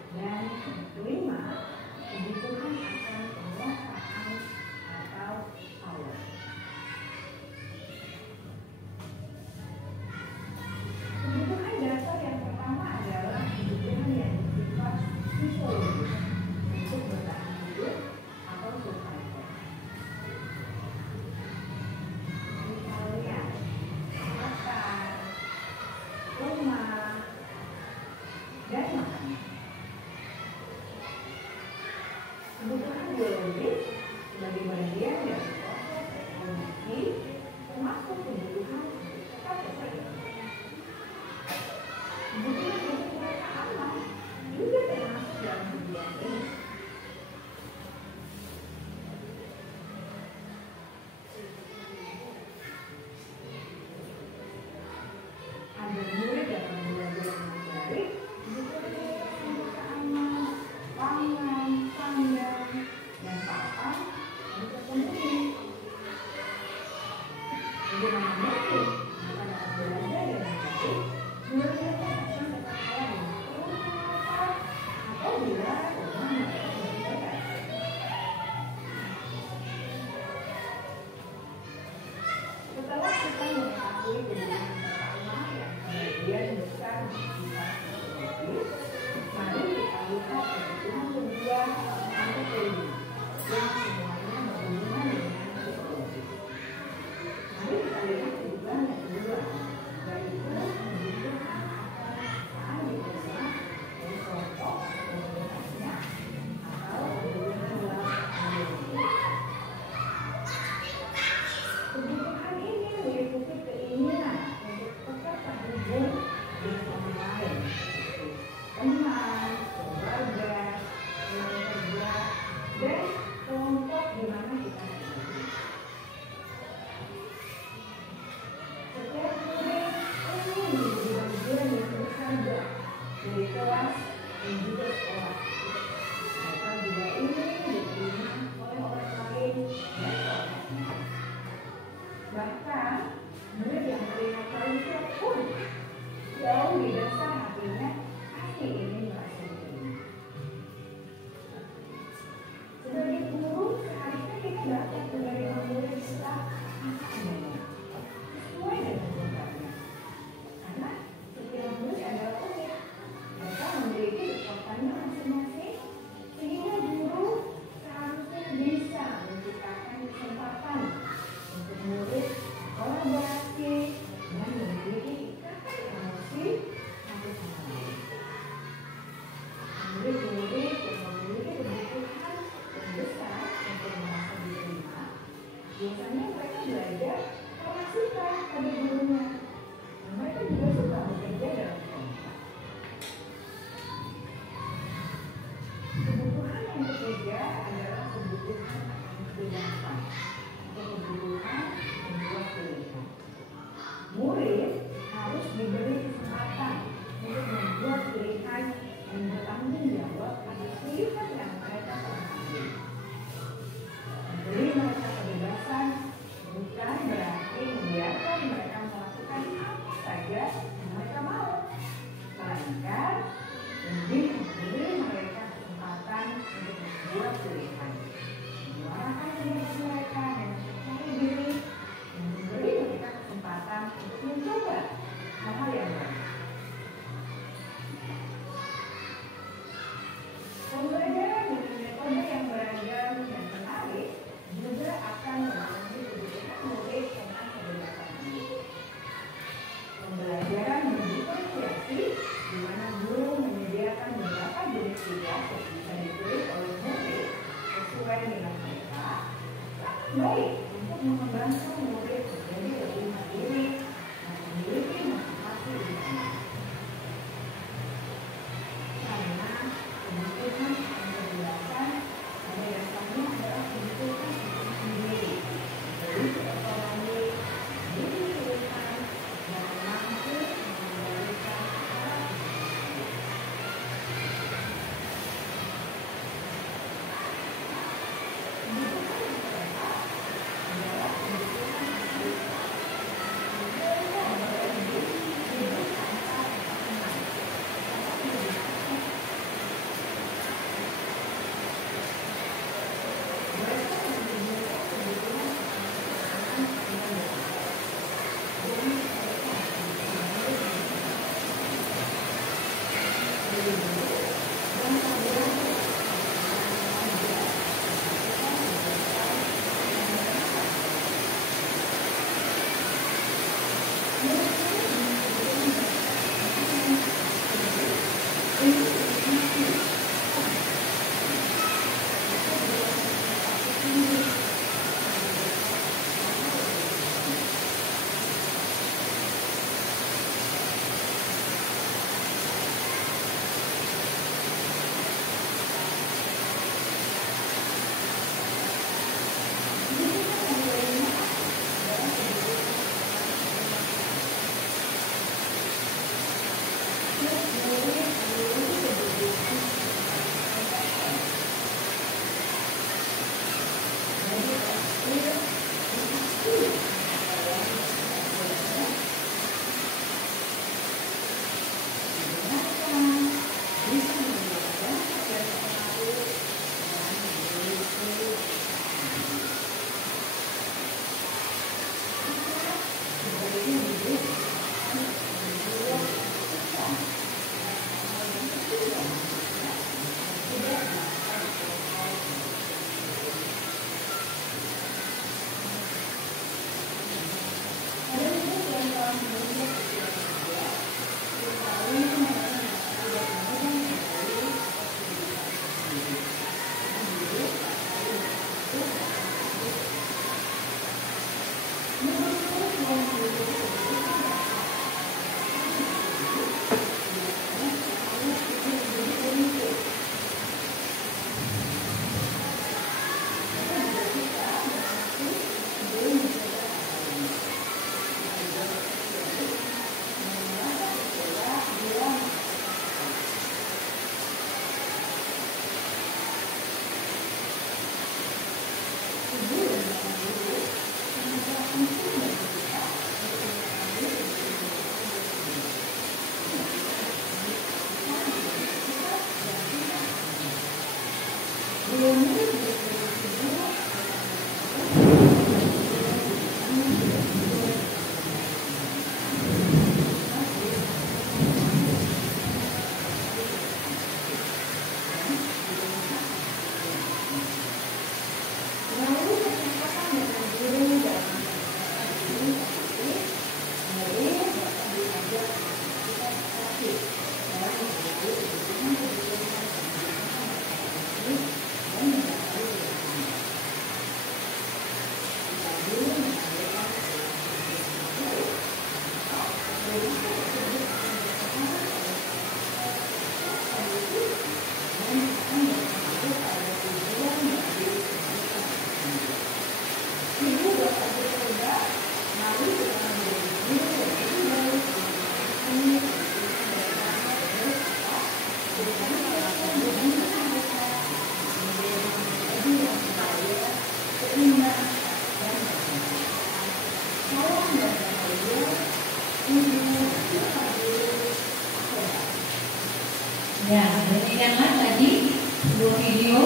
Dan yang kelima kebutuhan akan penguasaan atau power. Kebutuhan dasar yang pertama adalah kebutuhan yang bersifat fisiologis untuk bertahan hidup atau survival. Misalnya makan, rumah, dan makanan. Kebutuhan biologis sebagai bagian dari proses evolusi termasuk kebutuhan untuk tetap berhidup. Kebutuhan untuk merasa aman juga termasuk dalam kebutuhan ini. Agar murid dapat belajar dengan baik, kebutuhan merasa aman, pangan, sandang, dan papan harus terpenuhi. Bagaimana mungkin akan dapat belajar dengan baik bila akan dapat hal yang perlu dilakukan atau bila rumah mereka berbeda. Setelah kita mengetahui kebutuhan pertama yang kemudian besar bersifat psikologis, mari kita lihat kebutuhan kedua atau kelima yang semuanya berhubungan dengan psikologis. Mari kita lihat kebutuhan yang kedua, yaitu kebutuhan akan perasaan diterima dari kelompok komunitasnya atau kebutuhan dalam komunitas. Kebutuhan ini meliputi keinginan untuk tetap terhubung dengan orang lain, seperti teman, keluarga, teman kerja, dan kelompok di mana kita berada. Setiap murid ingin menjadi bagian yang berharga dari kelas dan juga sekolah. Mereka juga ingin diterima oleh orang lain dan kelompoknya. Bahkan murid yang melihat talenta pun jauh di dasar hatinya pasti ingin merasa diterima. Sebagai guru, seharusnya kita dapat menerima murid kita apa adanya, sesuai dengan programnya. Karena setiap murid adalah unik, mereka memiliki kekuatannya masing-masing, sehingga guru seharusnya bisa menciptakan kesempatan untuk murid kolaborasi dan memiliki ikatan emosi satu sama lain. Murid-murid yang memiliki kebutuhan yang besar untuk merasa diterima, biasanya mereka belajar karena suka pada gurunya. Dan mereka juga suka bekerja dalam kelompok. Kebutuhan yang ketiga adalah kebutuhan kebebasan atau kebutuhan membuat pilihan. Murid harus diberi kesempatan untuk membuat pilihan dan bertanggung jawab atas pilihan yang mereka telah ambil. Memberi mereka kebebasan bukan berarti membiarkan mereka melakukan apa saja yang mereka mau, melainkan lebih memberi mereka kesempatan untuk membuat pilihan, menyuarakan pendapat mereka dengan percaya diri, dan memberi mereka kesempatan untuk mencoba hal-hal yang baru. Pembelajaran dengan metode yang beragam dan menarik juga akan memenuhi kebutuhan murid tentang kebebasan ini. Pembelajaran berdiferensiasi, di mana guru menyediakan beberapa jenis tugas yang bisa ditulis oleh murid sesuai dengan mereka, sangat baik untuk mengembangkan murid menjadi lebih mandiri dan memiliki motivasi internal. Karena kebutuhan akan kebebasan pada dasarnya adalah kebutuhan untuk Ya, demikianlah tadi sebuah video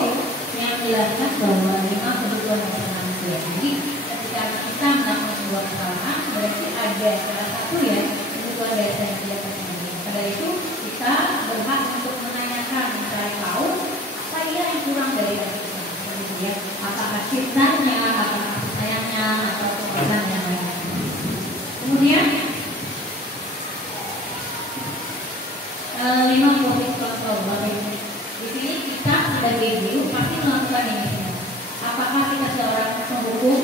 yang menjelaskan bahwa 5 kebutuhan dasar manusia. Jadi ketika kita melakukan sebuah kesalahan, berarti ada salah satu ya kebutuhan dasar yang tidak terpenuhi. Pada itu kita berhak untuk menanyakan mencari tahu apa yang kurang dari kita. Seperti ya, apakah cintanya, apakah sayangnya, atau kepuasan yang lain. Kemudian 5 profit control. Di sini kita sebagai guru pasti melakukan ini semua. Apakah kita seorang penghukum,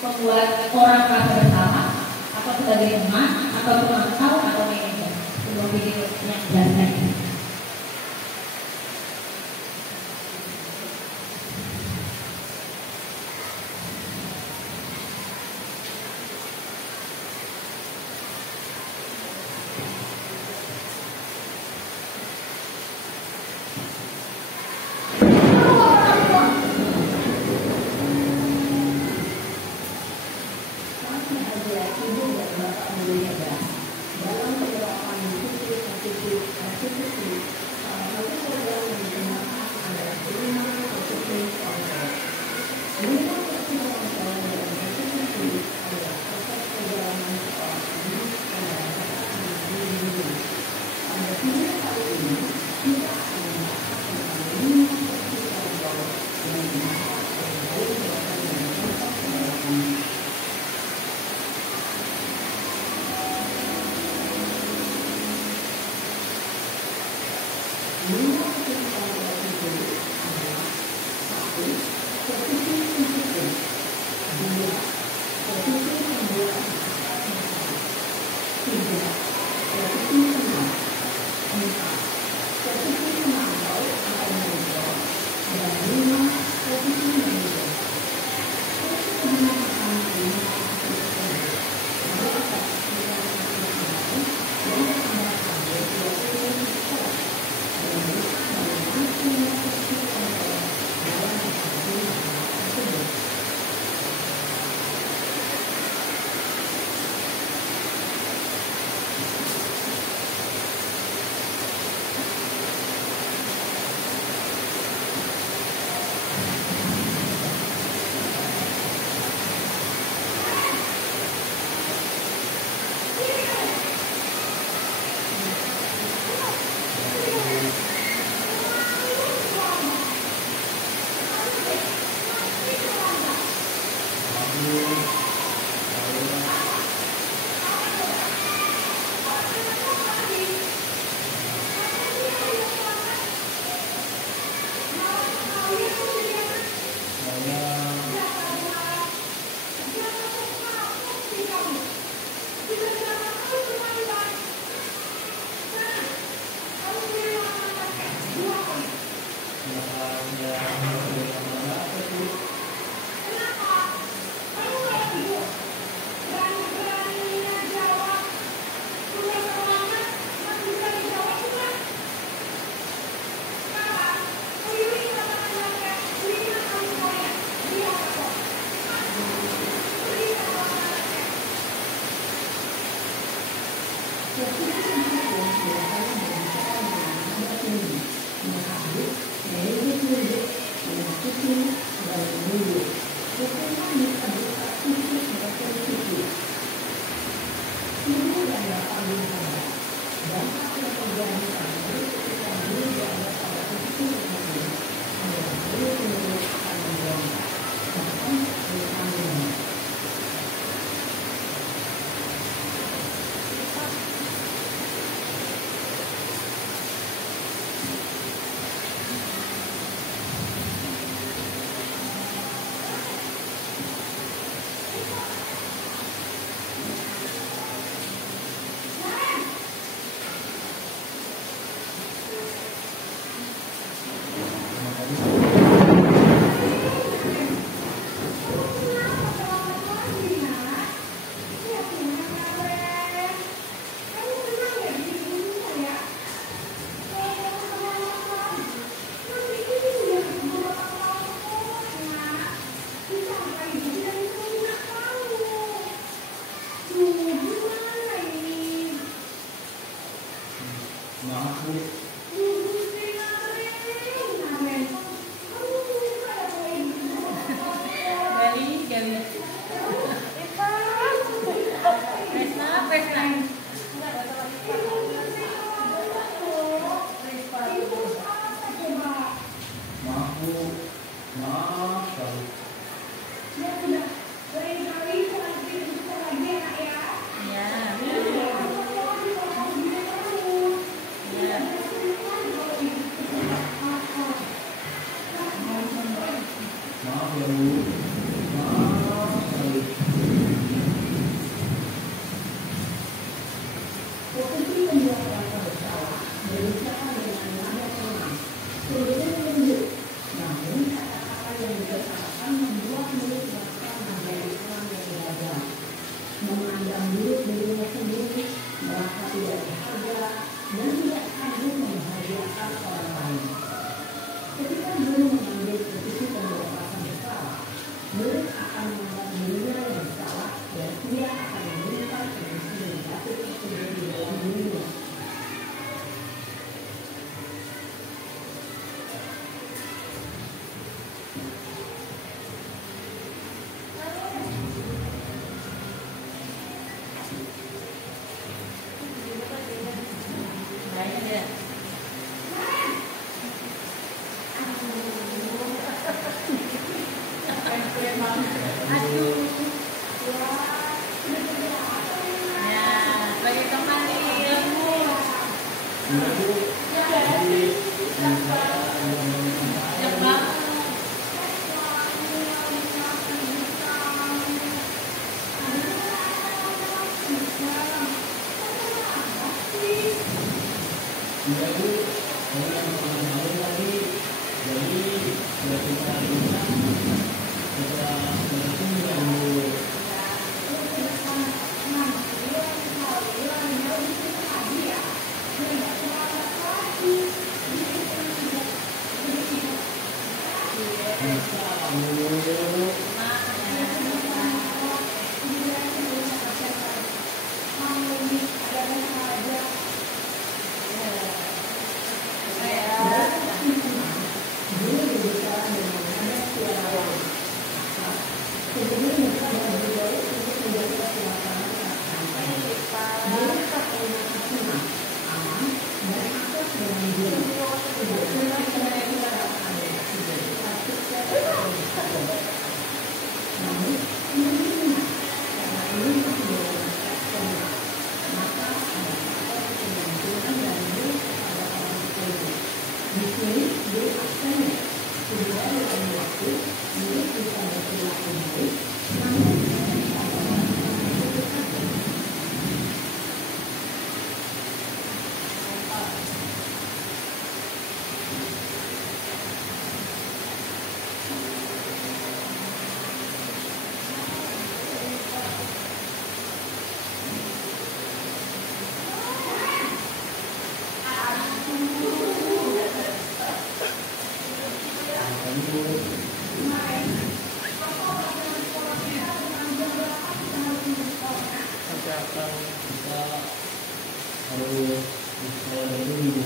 pembuat orang merasa bersalah, atau sebagai teman, atau pemantau, atau manajer. Sebuah video yang jelaskan ini. harus saya dulu.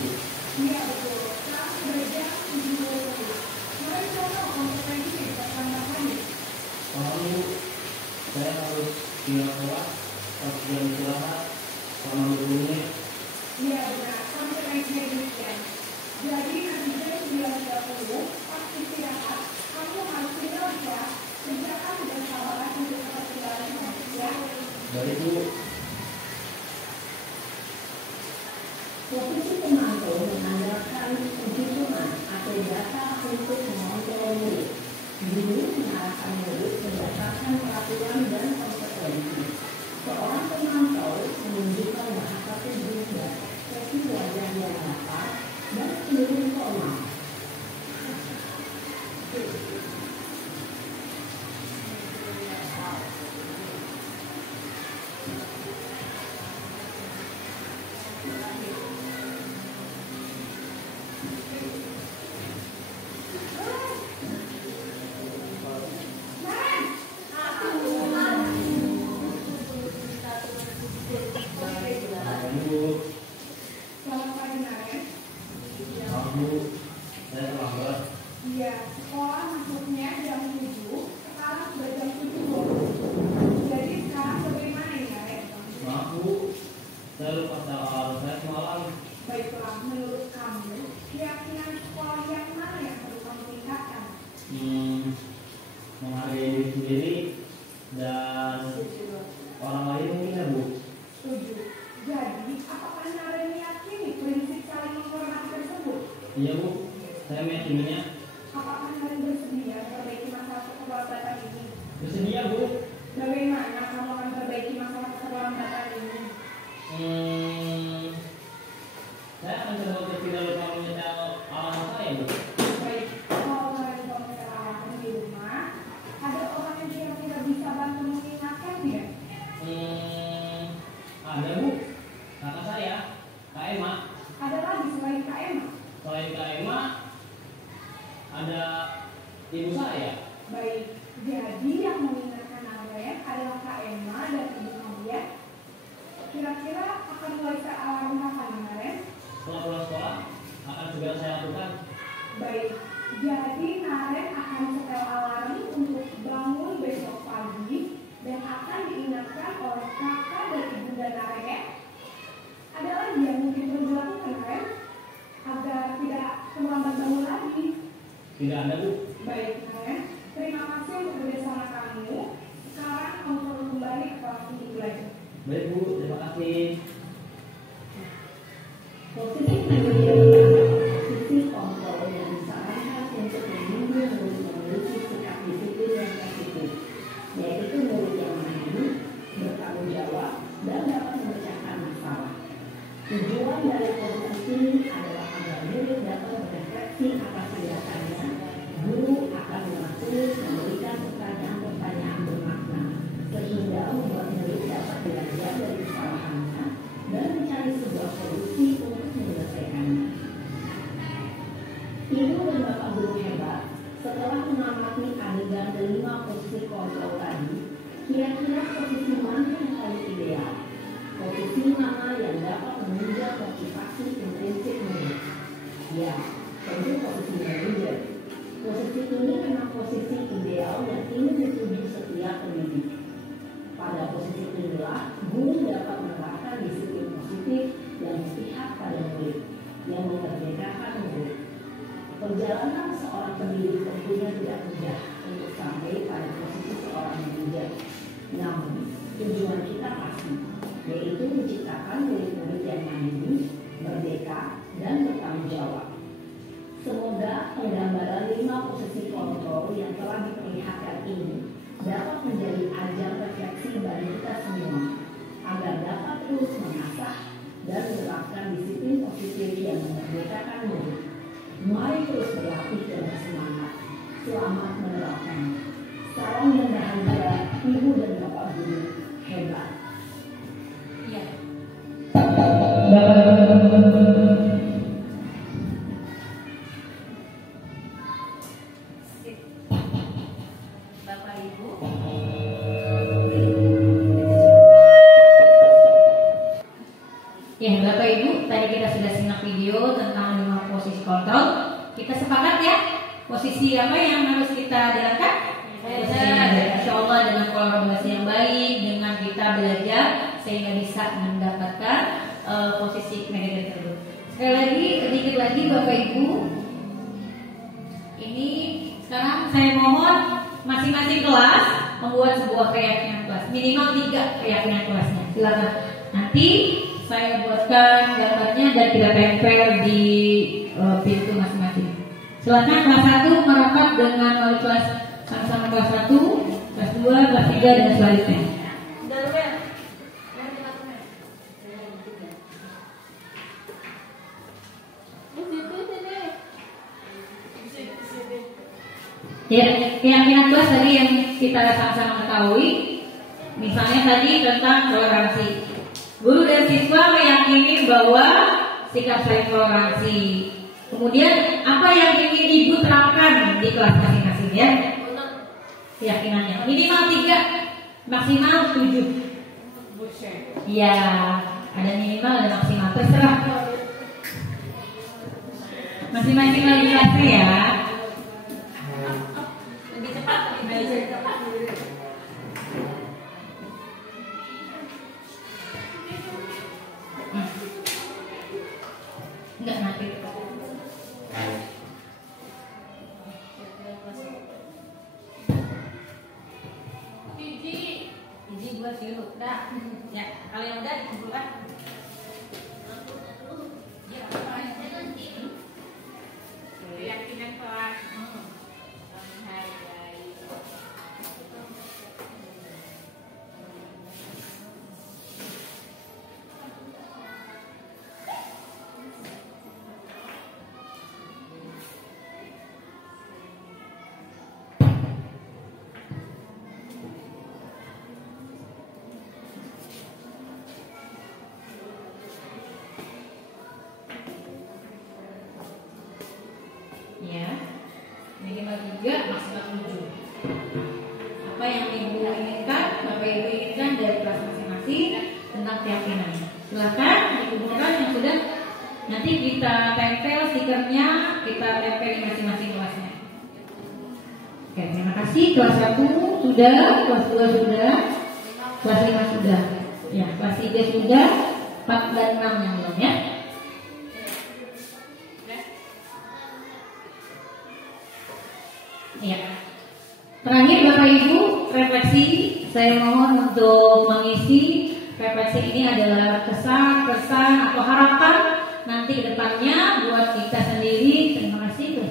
Iya betul. Sekarang sudah jam 7.20. Mulai tahu kompetensi kita tambahkan. Lalu saya harus tinggal kelas, pas jam istirahat, selama 20 menit. Iya benar, kompetensinya demikian. Jadi nanti jam 9.30 pas istirahat, kamu harus tinggal ya. Kerjakan dan sabarkan untuk ketinggalan ya. Dari itu Posisi pemantau mengandalkan penghitungan atau data untuk mengontrol murid. Guru mengarahkan murid berdasarkan peraturan dan kompetensi. Seorang pemantau menunjukkan bahasa tubuh dan ekspresi wajah yang dapat dan seluruh formal. Selamat pagi Naren. kamu saya terlambat. Iya, sekolah masuknya jam 7, sekarang sudah jam 7.20. Jadi sekarang bagaimana ya Naren? Maaf Bu, saya lupa soal saya semalam. Baiklah, menurut kamu, keyakinan sekolah yang mana yang perlu kamu tingkatkan? Menghargai diri sendiri dan orang lain mungkin ya Bu. Setuju. Jadi, apakah Naren meyakini prinsip saling menghormati tersebut? Iya Bu, saya meyakininya. Apakah Naren bersedia memperbaiki masalah keterlambatan ini? Bersedia Bu. Bagaimana kamu akan memperbaiki masalah keterlambatan ini? Saya akan coba untuk tidak lupa menyetel alamat saya Bu. Baik, kalau Naren komputer alasan di rumah, ada orang yang kira-kira bisa bantu mengingatkan dia? Ada Bu, kakak saya, Kak Emma. Ada lagi selain Kak Emma? Selain Kak Emma, ada ibu saya. Baik, jadi yang mengingatkan Naren adalah Kak Emma dan ibu kalian. Kira-kira akan mulai alarm kapan Naren? Setelah pulang sekolah, akan segera saya lakukan. Baik, jadi Naren akan setel alarm untuk bangun besok pagi dan akan diingatkan oleh kakak dan ibunda Naren ya. Ada lagi yang mungkin perlu dilakukan Naren agar tidak terlambat bangun lagi. Tidak ada Bu. Baik Naren, terima kasih untuk kerjasama kamu. Sekarang kamu perlu kembali ke kelas untuk belajar. Baik Bu, terima kasih. Posisi posisi kontrol yang disarankan untuk membimbing murid memiliki sikap disiplin yang positif, yaitu murid yang mandiri, bertanggung jawab, dan dapat memecahkan masalah. Tujuan dari posisi ini adalah agar murid dapat berefleksi atas tindakannya. Guru akan dengan tulus memberikan pertanyaan-pertanyaan bermakna, sehingga membuat murid dapat belajar dari kesalahannya dan mencari sebuah solusi untuk menyelesaikannya. Ibu dan Bapak guru hebat, setelah mengamati adegan 5 posisi kontrol tadi, kira-kira posisi mana yang paling ideal? Posisi mana yang dapat menunjang motivasi intrinsik murid? Ya, tentu posisi manajer. Posisi ini memang posisi ideal yang ingin dituju setiap pendidik. Pada posisi inilah, guru dapat menerapkan disiplin positif yang berpihak pada murid, yang memerdekakan murid. Perjalanan seorang pendidik tentunya tidak mudah untuk sampai pada posisi seorang manajer. Namun, tujuan kita pasti, yaitu menciptakan murid-murid yang mandiri, merdeka, dan bertanggung jawab. Semoga penggambaran 5 posisi kontrol yang telah diperlihatkan ini dapat menjadi ajang refleksi bagi kita semua, agar dapat terus mengasah dan menerapkan disiplin positif yang memerdekakan murid. Mari terus berlatih dan bersemangat. Selamat menerapkan. Salam yang bahagia, Ibu dan Bapak guru hebat. Iya. Bapak Ibu. Ya, Bapak Ibu posisi apa yang harus kita jalankan? Insya Allah dengan kolaborasi yang baik, dengan kita belajar sehingga bisa mendapatkan posisi manajer tersebut. Sekali lagi, sedikit lagi Bapak Ibu, ini sekarang saya mohon masing-masing kelas membuat sebuah keyakinan kelas, minimal 3 keyakinan kelasnya. Silakan. Nanti saya buatkan gambarnya dan kita tempel di pintu masing-masing. Silakan kelas 1 merapat dengan wali kelas sama-sama kelas 1, kelas 2, kelas 3 dan selanjutnya. Ya, keyakinan kelas tadi yang kita sama-sama ketahui, misalnya tadi tentang toleransi. Guru dan siswa meyakini bahwa sikap saling toleransi. Kemudian apa yang ingin ibu terapkan di kelas masing-masing ya? Keyakinannya minimal 3, maksimal 7. Ya, ada minimal ada maksimal terserah. Masing-masing lagi kelasnya ya. Lebih cepat lebih baik. Enggak nanti. Biji buat sirup dah. Ya, kalau yang udah dikumpulkan. Ya, keyakinan kelas. Ya, minimal 3, maksimal 7. Apa yang ibu inginkan, bapak ibu inginkan dari kelas masing-masing tentang keyakinannya. Silakan dikumpulkan yang sudah. Nanti kita tempel stikernya, kita tempel di masing-masing kelasnya. Oke, terima kasih. Kelas 1 sudah, kelas 2 sudah, kelas 5 sudah. Ya, kelas 3 sudah, 4 dan 6 yang belum ya. Ya. Terakhir Bapak Ibu, refleksi. Saya mohon untuk mengisi refleksi ini adalah kesan atau harapan nanti ke depannya buat kita sendiri. Terima kasih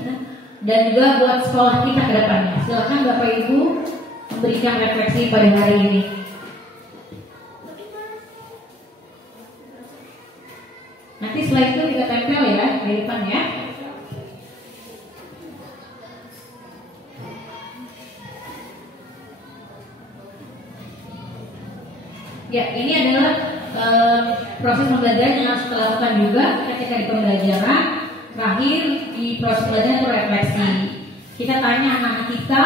dan juga buat sekolah kita ke depannya. Silakan Bapak Ibu memberikan refleksi pada hari ini. Nanti slide itu kita tempel ya di depan ya. Ya, ini adalah proses pembelajaran yang harus kita lakukan juga ketika di pembelajaran. Terakhir di proses pembelajaran itu refleksi. Kita tanya anak-anak kita,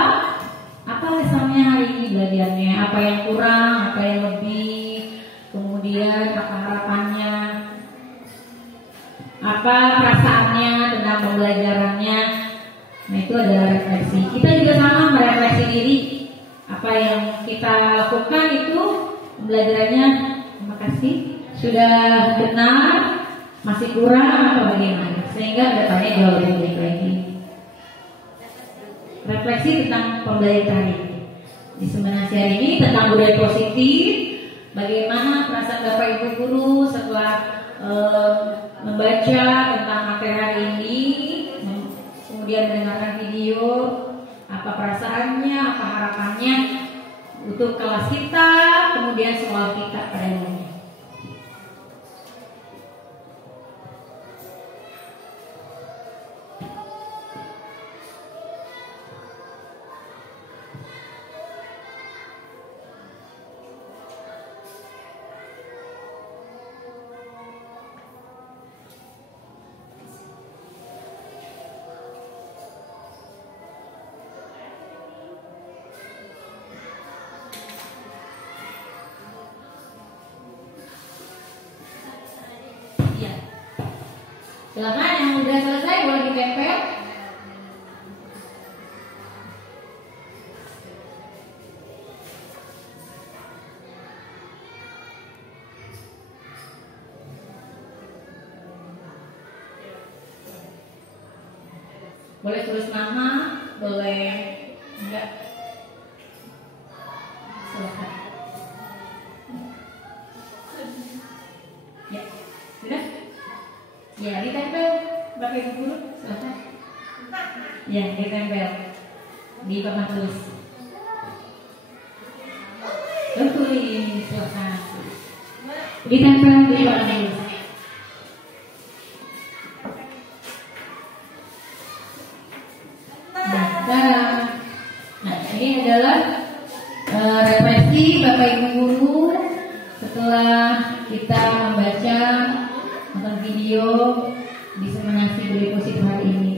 apa kesannya hari ini belajarnya, apa yang kurang, apa yang lebih, kemudian apa harapannya, apa perasaannya tentang pembelajarannya. Nah, itu adalah refleksi. Kita juga sama merefleksi diri. Apa yang kita lakukan itu pembelajarannya, terima kasih, sudah benar, masih kurang atau bagaimana, sehingga depannya jauh lebih baik lagi. Refleksi tentang pembelajaran hari ini. Di seminar hari ini tentang budaya positif, bagaimana perasaan Bapak Ibu guru setelah membaca tentang materi hari ini, kemudian mendengarkan video, apa perasaannya, apa harapannya untuk kelas kita, kemudian sekolah kita pada umumnya. Silakan yang sudah selesai boleh ditempel. Boleh tulis nama, boleh enggak. Silakan. Ya, sudah? Ya, ditempel pakai buku dulu, silakan. Ya, ditempel di papan tulis. Tulis, silakan. Ditempel di papan tulis. Nah, ini adalah refleksi Bapak Ibu Guru setelah kita membaca nonton video diseminasi budaya positif hari ini.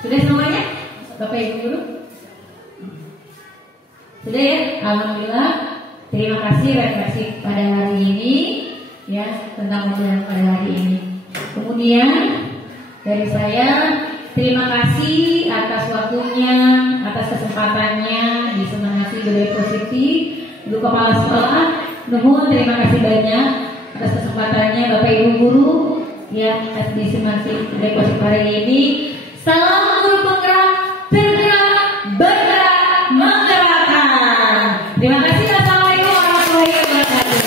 Sudah semuanya, Bapak Ibu Guru? Sudah ya, alhamdulillah. Terima kasih refleksi pada hari ini, ya, tentang pembelajaran pada hari ini. Kemudian dari saya, terima kasih atas waktunya, atas kesempatannya di Seminasi Budaya Positif. Ibu Kepala Sekolah, nuhun terima kasih banyak atas kesempatannya Bapak Ibu Guru, ya, atas di Seminasi Budaya Positif hari ini. Salam guru penggerak, tergerak, bergerak, menggerakkan. Terima kasih. Assalamualaikum warahmatullahi wabarakatuh.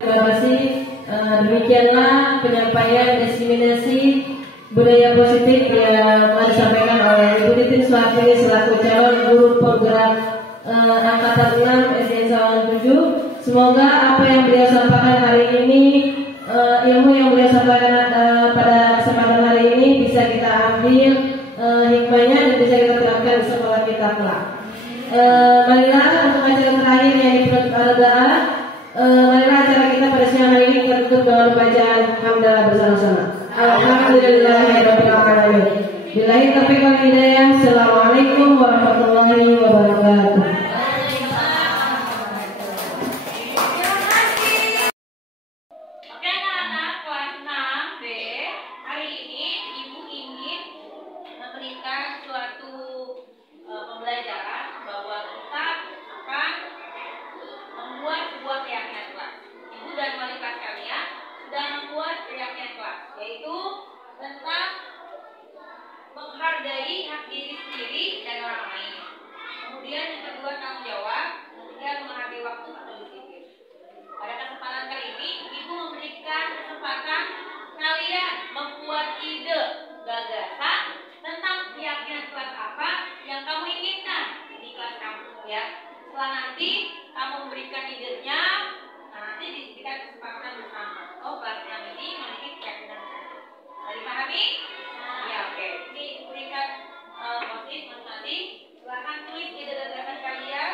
Terima kasih. Demikianlah penyampaian diseminasi budaya positif yang telah disampaikan oleh Ibu Titin Suhartini selaku calon guru penggerak angkatan 6 SDN Sawangan 7. Semoga apa yang beliau sampaikan hari ini, ilmu yang beliau sampaikan pada kesempatan hari ini bisa kita ambil hikmahnya dan bisa kita terapkan di sekolah kita kelak. Marilah untuk acara terakhir yang dipenutup doa. Marilah acara kita pada siang hari ini kita tutup dengan bacaan hamdalah bersama-sama. Alhamdulillahirabbil alamin. Billahi taufiq wal hidayah. Assalamualaikum warahmatullahi wabarakatuh. Menghargai hak diri sendiri dan orang lain. Kemudian yang kedua, tanggung jawab. Kemudian menghargai waktu atau disiplin. Pada kesempatan kali ini, Ibu memberikan kesempatan kalian membuat ide gagasan tentang keyakinan kelas apa yang kamu inginkan di kelas kamu, ya. Setelah nanti kamu memberikan idenya, nanti diberikan kesepakatan bersama. Oh, kelas kami ini memiliki keyakinan. Dipahami? Ya, oke. Ini berikan motif masing-masing. Silahkan tulis ide gagasan kalian.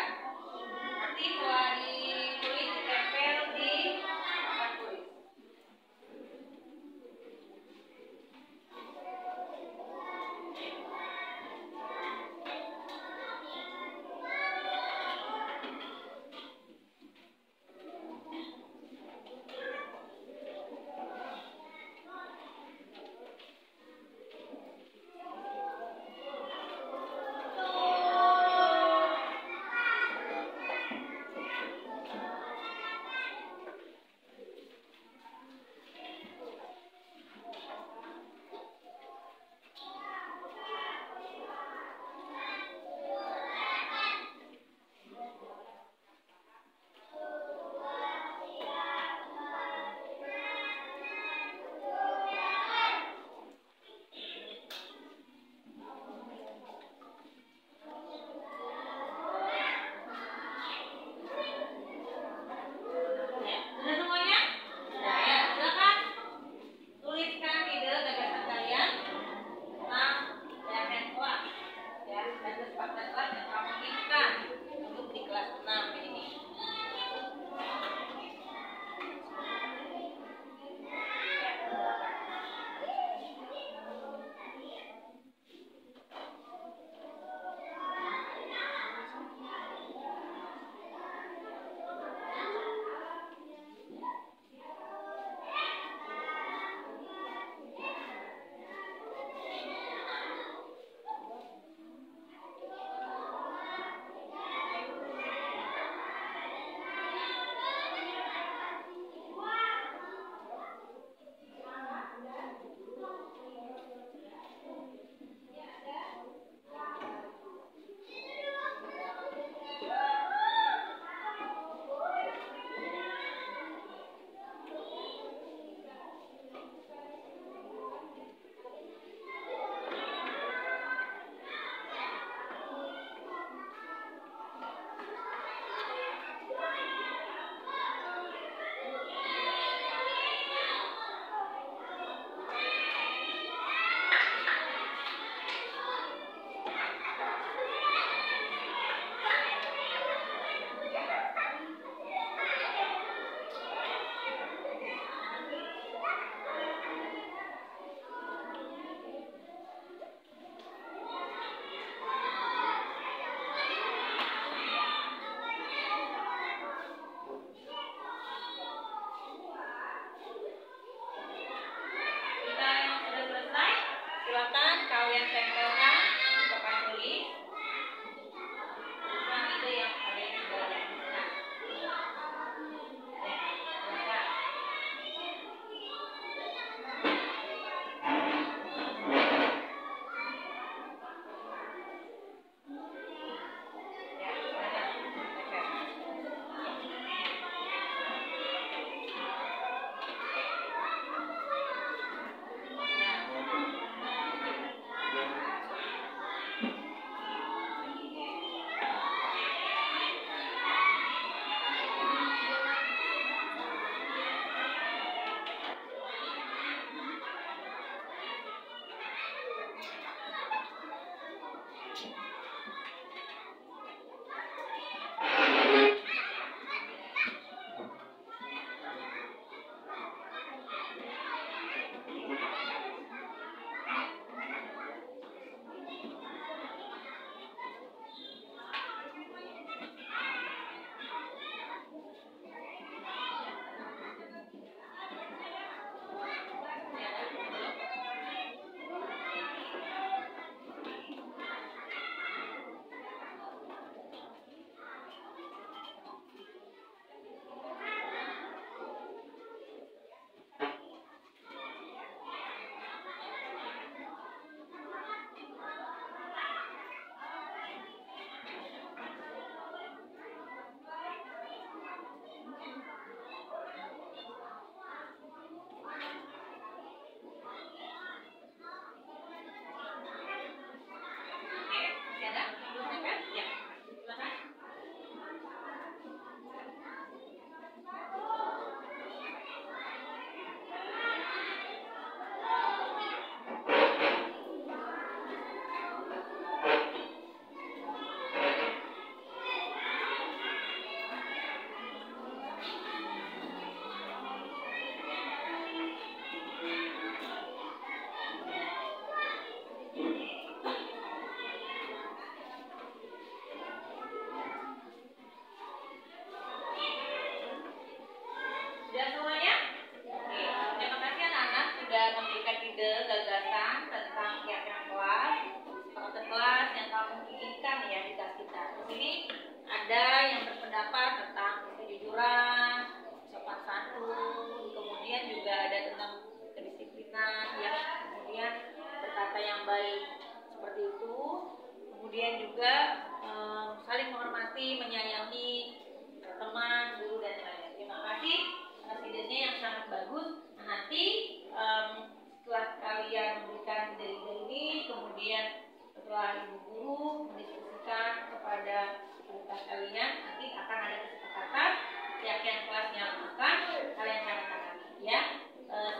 Nanti setelah ditulis ditempel di papan tulis. ya di kelas kita. Di sini ada yang berpendapat tentang kejujuran, sopan santun, kemudian juga ada tentang kedisiplinan, ya, kemudian berkata yang baik seperti itu, kemudian juga saling menghormati, menyayangi teman, guru dan lain-lain. Terima kasih atas idenya yang sangat bagus. Nah, nanti setelah kalian memberikan ide-ide ini, kemudian setelah ibu guru mendiskusikan kepada kelas kalian, nanti akan ada kesepakatan keyakinan kelas yang akan kalian tanda tangani, ya.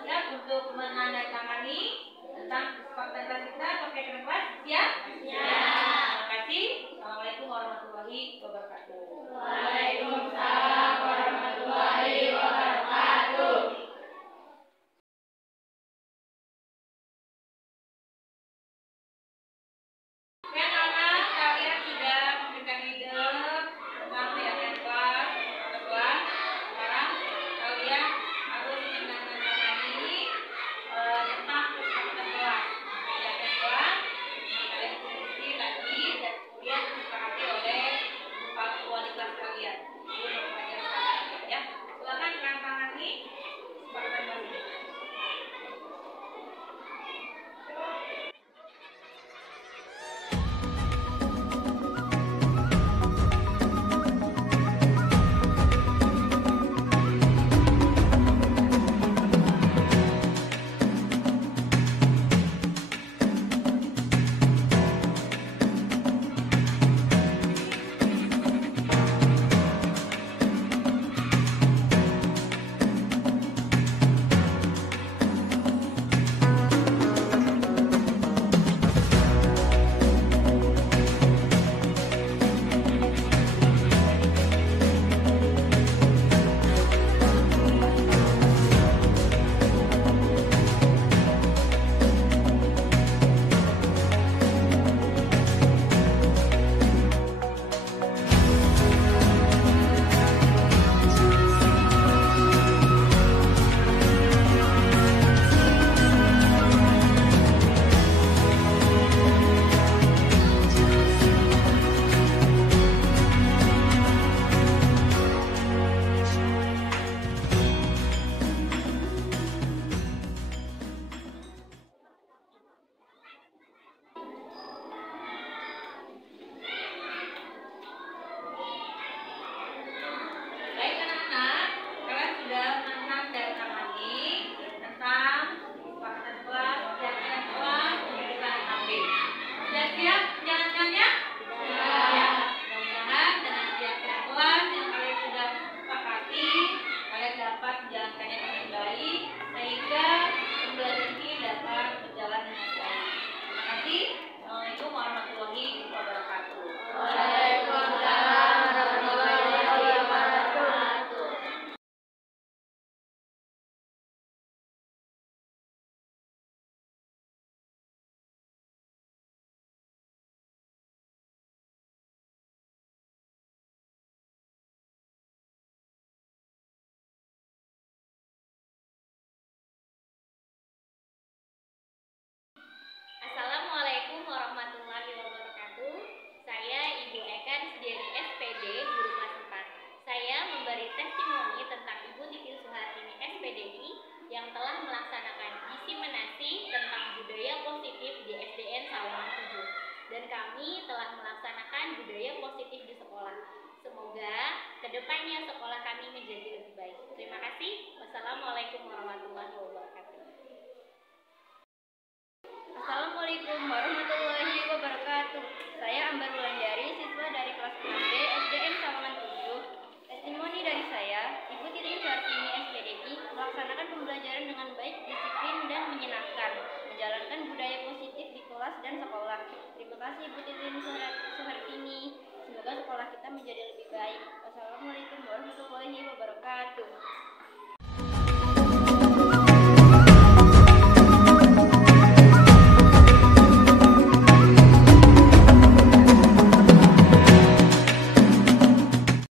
Siap untuk menandatangani tentang kesepakatan kelas kita atau keyakinan kelas? Siap? Terima kasih. Assalamualaikum warahmatullahi wabarakatuh. Waalaikumsalam warahmatullahi wabarakatuh. Oke, anak-anak, kalian sudah memberikan ide tentang keyakinan kelas atau kelas. Sekarang kalian harus menandatangani tentang kesepakatan kelas. Keyakinan kelas kalian diskusi lagi dan kemudian disepakati oleh wali kelas kalian. Guru pengajar kalian, ya. Silakan tangani kesepakatan kelas ini. Baik anak-anak, kalian sudah menandatangani tentang kesepakatan kelas, keyakinan kelas, kemudian update. Sudah siap jalan-jalannya? Ya. Mudah-mudahan dengan keyakinan kelas yang kalian sudah sepakati, kalian dapat menjalankannya dengan baik sehingga pembelajaran ini dapat berjalan dengan baik. Terima kasih. Assalamualaikum warahmatullahi wabarakatuh. Waalaikumsalam warahmatullahi wabarakatuh. Assalamualaikum warahmatullahi wabarakatuh. Saya Ibu Ekan Sediari SPD, Guru kelas 4. Saya memberi testimoni tentang Ibu Titin Suhartini SPDI yang telah melaksanakan diseminasi tentang budaya positif di SDN Sawangan 7. Dan kami telah melaksanakan budaya positif di sekolah. Semoga kedepannya sekolah kami menjadi lebih baik. Terima kasih. Wassalamualaikum warahmatullahi wabarakatuh. Assalamualaikum warahmatullahi wabarakatuh. Saya Ambar Wulandari, siswa dari kelas 6B SDN Sawangan 7. Testimoni dari saya, Ibu Titin Suhartini SPDI melaksanakan pembelajaran dengan baik, disiplin, dan menyenangkan, menjalankan budaya positif di kelas dan sekolah. Terima kasih Ibu Titin Suhartini. Semoga sekolah kita menjadi lebih baik. Wassalamualaikum warahmatullahi wabarakatuh.